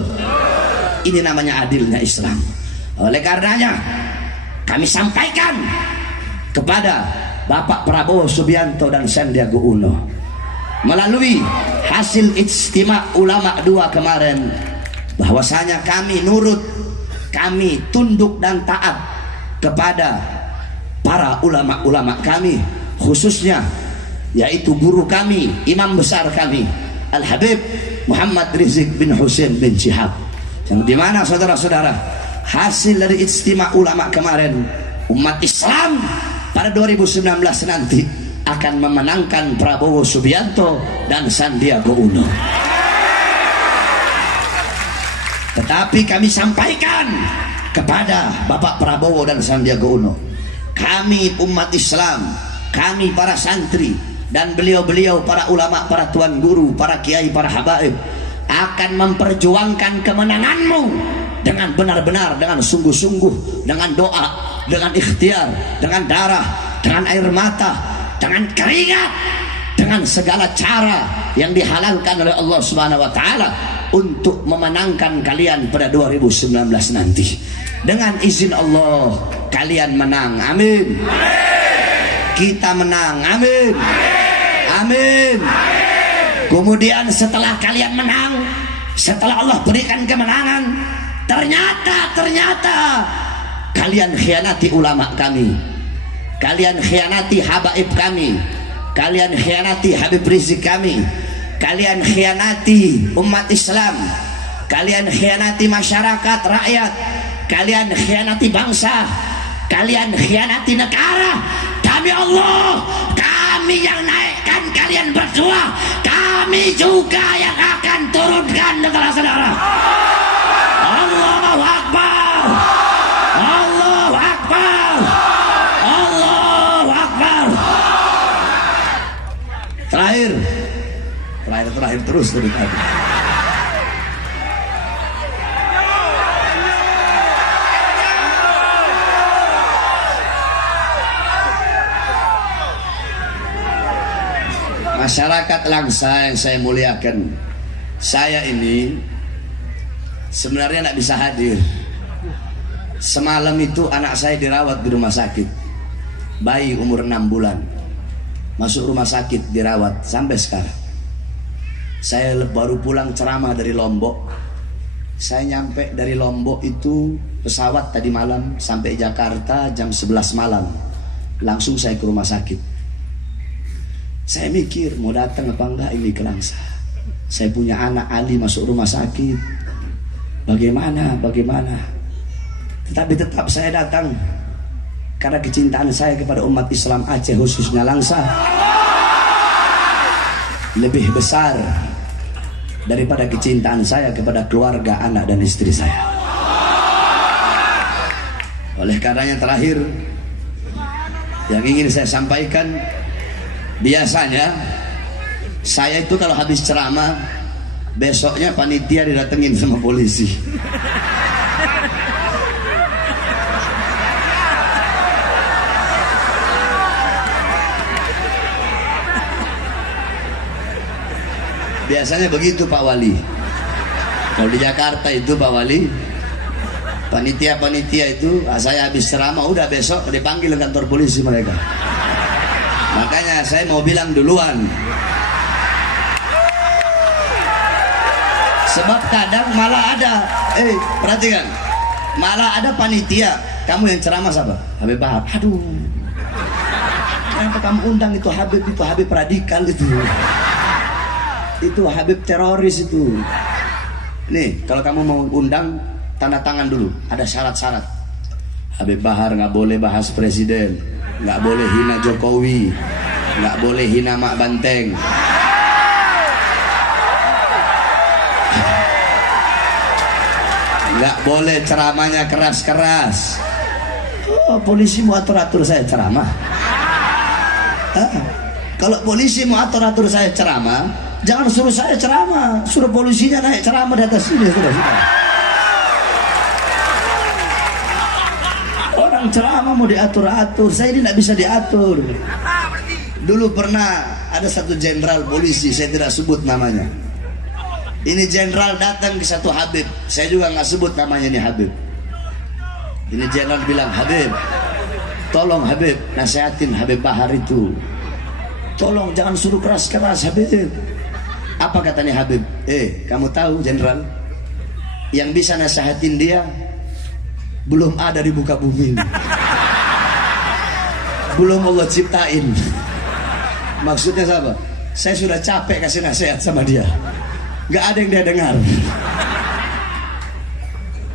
Ini namanya adilnya Islam. Oleh karenanya kami sampaikan kepada Bapak Prabowo Subianto dan Sandiaga Uno melalui hasil ijtima ulama 2 kemarin, bahwasanya kami nurut, kami tunduk dan taat kepada para ulama-ulama kami, khususnya yaitu guru kami, imam besar kami Al-Habib Muhammad Rizik bin Hussein bin Syihab, yang dimana saudara-saudara hasil dari ijtima ulama kemarin, umat Islam pada 2019 nanti akan memenangkan Prabowo Subianto dan Sandiaga Uno. Tetapi kami sampaikan kepada Bapak Prabowo dan Sandiaga Uno, kami umat Islam, kami para santri dan beliau-beliau para ulama, para tuan guru, para kiai, para habaib akan memperjuangkan kemenanganmu dengan benar-benar, dengan sungguh-sungguh, dengan doa, dengan ikhtiar, dengan darah, dengan air mata, dengan keringat, dengan segala cara yang dihalalkan oleh Allah Subhanahu wa taala untuk memenangkan kalian pada 2019 nanti. Dengan izin Allah kalian menang. Amin. Kita menang. Amin. Amin. Kemudian setelah kalian menang, setelah Allah berikan kemenangan, ternyata kalian khianati ulama kami, kalian khianati habaib kami, kalian khianati Habib Rizik kami, kalian khianati umat Islam, kalian khianati masyarakat rakyat, kalian khianati bangsa, kalian khianati negara. Demi Allah, kami yang naikkan kalian berdua, kami juga yang akan turunkan saudara-saudara. Allahu Akbar, Allahu Akbar, Allahu Akbar. Terakhir terus dari tadi. Masyarakat Langsa yang saya muliakan, saya ini sebenarnya tidak bisa hadir. Semalam itu anak saya dirawat di rumah sakit, bayi umur 6 bulan, masuk rumah sakit dirawat sampai sekarang. Saya baru pulang ceramah dari Lombok. Saya nyampe dari Lombok itu pesawat tadi malam sampai Jakarta jam 11 malam, langsung saya ke rumah sakit. Saya mikir mau datang apa enggak ini ke Langsa. Saya punya anak Ali masuk rumah sakit, bagaimana. Tetapi tetap saya datang karena kecintaan saya kepada umat Islam Aceh, khususnya Langsa, lebih besar daripada kecintaan saya kepada keluarga, anak dan istri saya. Oleh karenanya terakhir yang ingin saya sampaikan, biasanya saya itu kalau habis ceramah besoknya panitia didatengin sama polisi. Biasanya begitu Pak Wali. Kalau di Jakarta itu Pak Wali, panitia itu saya habis ceramah udah besok dipanggil ke kantor polisi mereka. Makanya saya mau bilang duluan, sebab kadang malah ada, perhatikan, malah ada panitia, kamu yang ceramah siapa? Habib Bahar. Aduh, kenapa kamu undang itu Habib radikal itu Habib teroris itu. Nih, kalau kamu mau undang, tanda tangan dulu, ada syarat-syarat. Habib Bahar nggak boleh bahas presiden, nggak boleh hina Jokowi, nggak boleh hina Mak Banteng, nggak boleh ceramahnya keras-keras. Oh, polisi mau atur-atur saya ceramah? Kalau polisi mau atur-atur saya ceramah, Jangan suruh saya ceramah, suruh polisinya naik ceramah di atas sini, sudah. Orang ceramah mau diatur-atur, saya ini tidak bisa diatur. Dulu pernah ada satu jenderal polisi, saya tidak sebut namanya. Ini jenderal datang ke satu Habib, saya juga nggak sebut namanya ini Habib. Ini jenderal bilang, Habib, tolong Habib, nasihatin Habib Bahar itu. Tolong jangan suruh keras-keras Habib. Apa katanya Habib? Kamu tahu jenderal, yang bisa nasihatin dia belum ada di muka bumi. Belum Allah ciptain. Maksudnya apa? Saya sudah capek kasih nasihat sama dia, gak ada yang dia dengar.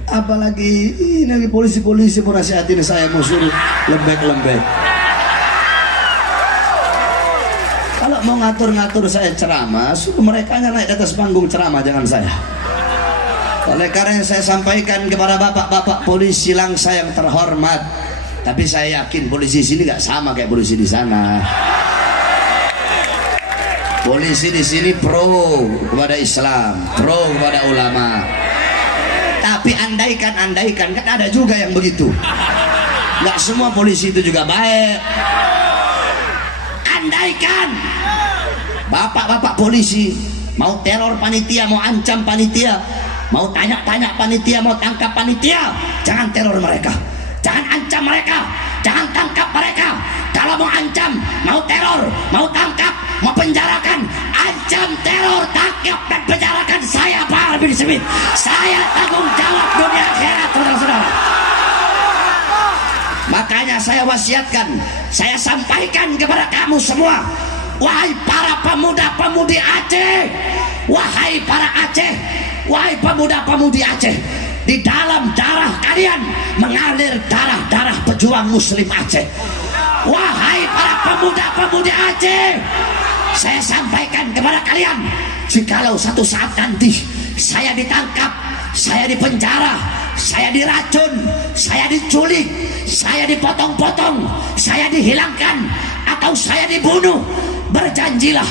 Apalagi ini polisi-polisi mau nasihatin saya, mau suruh lembek-lembek. Kalau mau ngatur-ngatur saya ceramah, suruh mereka naik di atas panggung ceramah, jangan saya. Oleh karena yang saya sampaikan kepada bapak-bapak polisi langsa yang terhormat, tapi saya yakin polisi sini gak sama kayak polisi di sana. Polisi di sini pro kepada Islam, pro kepada ulama. Tapi andaikan kan ada juga yang begitu. Gak semua polisi itu juga baik. Andaikan bapak-bapak polisi mau teror panitia, mau ancam panitia, mau tanya-tanya panitia, mau tangkap panitia, jangan teror mereka, jangan ancam mereka, jangan tangkap mereka. Kalau mau ancam, mau teror, mau tangkap, mau penjarakan, ancam, teror, tangkap dan penjarakan, saya Bahar bin Smith, saya tanggung jawab dunia akhirat, saudara-saudara. Makanya saya wasiatkan, saya sampaikan kepada kamu semua, wahai para pemuda-pemudi Aceh, wahai para Aceh, wahai pemuda-pemudi Aceh, di dalam darah kalian mengalir darah-darah pejuang Muslim Aceh. Wahai para pemuda-pemudi Aceh, saya sampaikan kepada kalian, jikalau satu saat nanti saya ditangkap, saya dipenjara, saya diracun, saya diculik, saya dipotong-potong, saya dihilangkan, atau saya dibunuh, berjanjilah,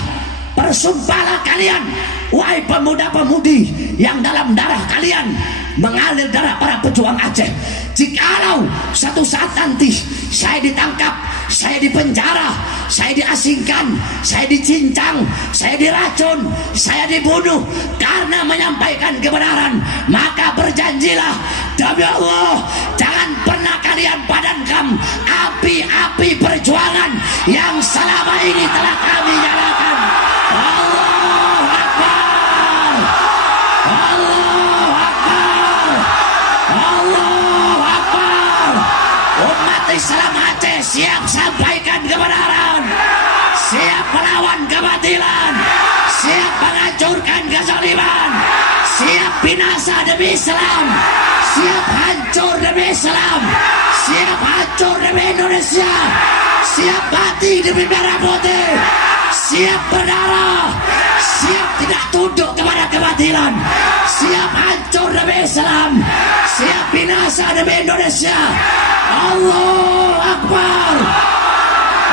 bersumpahlah kalian, wahai pemuda-pemudi yang dalam darah kalian mengalir darah para pejuang Aceh, jikalau satu saat nanti saya ditangkap, saya dipenjara, saya diasingkan, saya dicincang, saya diracun, saya dibunuh karena menyampaikan kebenaran, maka berjanjilah demi Allah, jangan pernah kalian padamkan api-api perjuangan yang selama ini telah kami nyalakan. Allahu Akbar, Allahu Akbar, Allahu Akbar. Umat Islam Aceh siap sampaikan kebenaran, siap melawan kebatilan, siap menghancurkan kezaliman, siap binasa demi Islam, siap hancur demi Islam, siap hancur demi Indonesia, siap mati demi merah putih, siap berdarah, siap tidak tunduk kepada kebatilan, siap hancur demi Islam, siap binasa demi Indonesia. Allahu Akbar,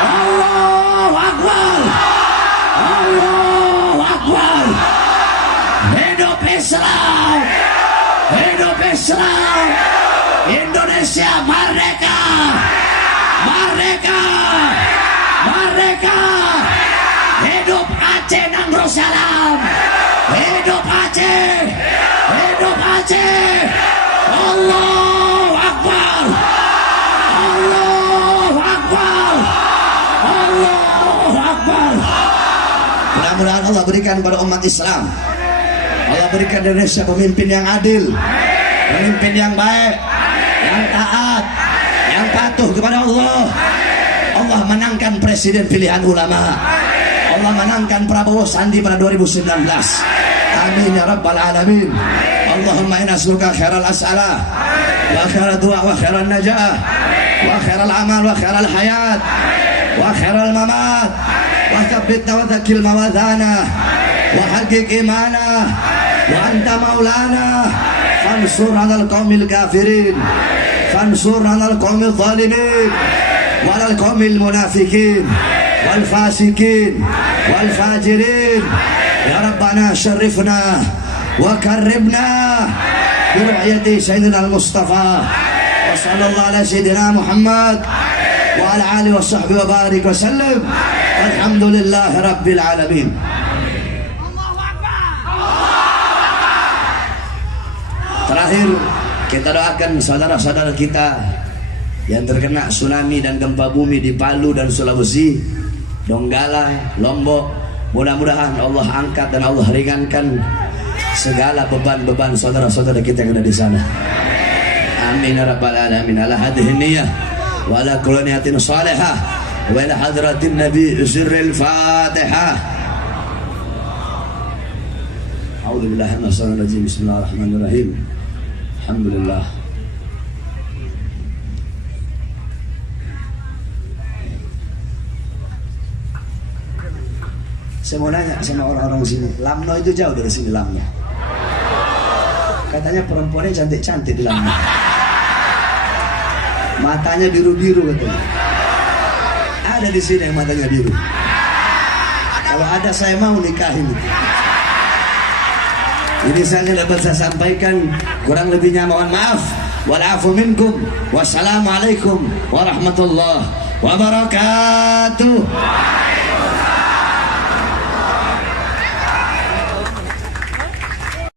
Allahu Akbar, Allahu Akbar. Hidup Islam, hidup Islam, Indonesia merdeka, merdeka, merdeka. Hidup Aceh Darussalam, hidup Aceh, hidup Aceh. Allahu Akbar, Allahu Akbar, Allahu Akbar. Mudah-mudahan Allah berikan kepada umat Islam, Allah berikan Indonesia pemimpin yang adil, pemimpin yang baik, yang taat, yang patuh kepada Allah. Allah menangkan presiden pilihan ulama, Allah menangkan Prabowo Sandi pada 2019. Amin ya rabbal alamin. Allahumma inna nas'aluka khairal as'alah wa khairal du'a wa khairal najah wa khairal amal wa khairal hayat wa khairal mamat wa thabbitna wa dzakil mawadana wa haqiq imana wa anta maulana fansur 'alal qaumil kafirin, fansur 'alal qaumil zalimin wa 'alal qaumil munafiqin wal fasikin wal fajirin Ya Rabbana syarifna wa karribna bi ru'yati Sayyidina al-Mustafa wa sallallahu ala Sayyidina Muhammad wa ala alihi wa sahbihi wa barik wa sallam. Alhamdulillah Rabbil Alamin. Terakhir kita doakan saudara-saudara kita yang terkena tsunami dan gempa bumi di Palu dan Sulawesi, Donggala, Lombok. Mudah-mudahan Allah angkat dan Allah ringankan segala beban-beban saudara-saudara kita yang ada di sana. Amin ya rabbal alamin. Ala hadhihi niyyah wa ala kulli niyatin salihah wa ila hadratin nabi sirril fatihah. A'udzu billahi minasyaitonir rajim. Bismillahirrahmanirrahim. Alhamdulillah. Saya mau nanya sama orang-orang sini, Lamno itu jauh dari sini Lamno. Katanya perempuannya cantik-cantik di Lamno. Matanya biru-biru katanya. Ada di sini yang matanya biru. Kalau ada saya mau nikahin. Ini saya dapat saya sampaikan, kurang lebihnya mohon maaf. Walafu minkum. Wassalamualaikum warahmatullahi wabarakatuh.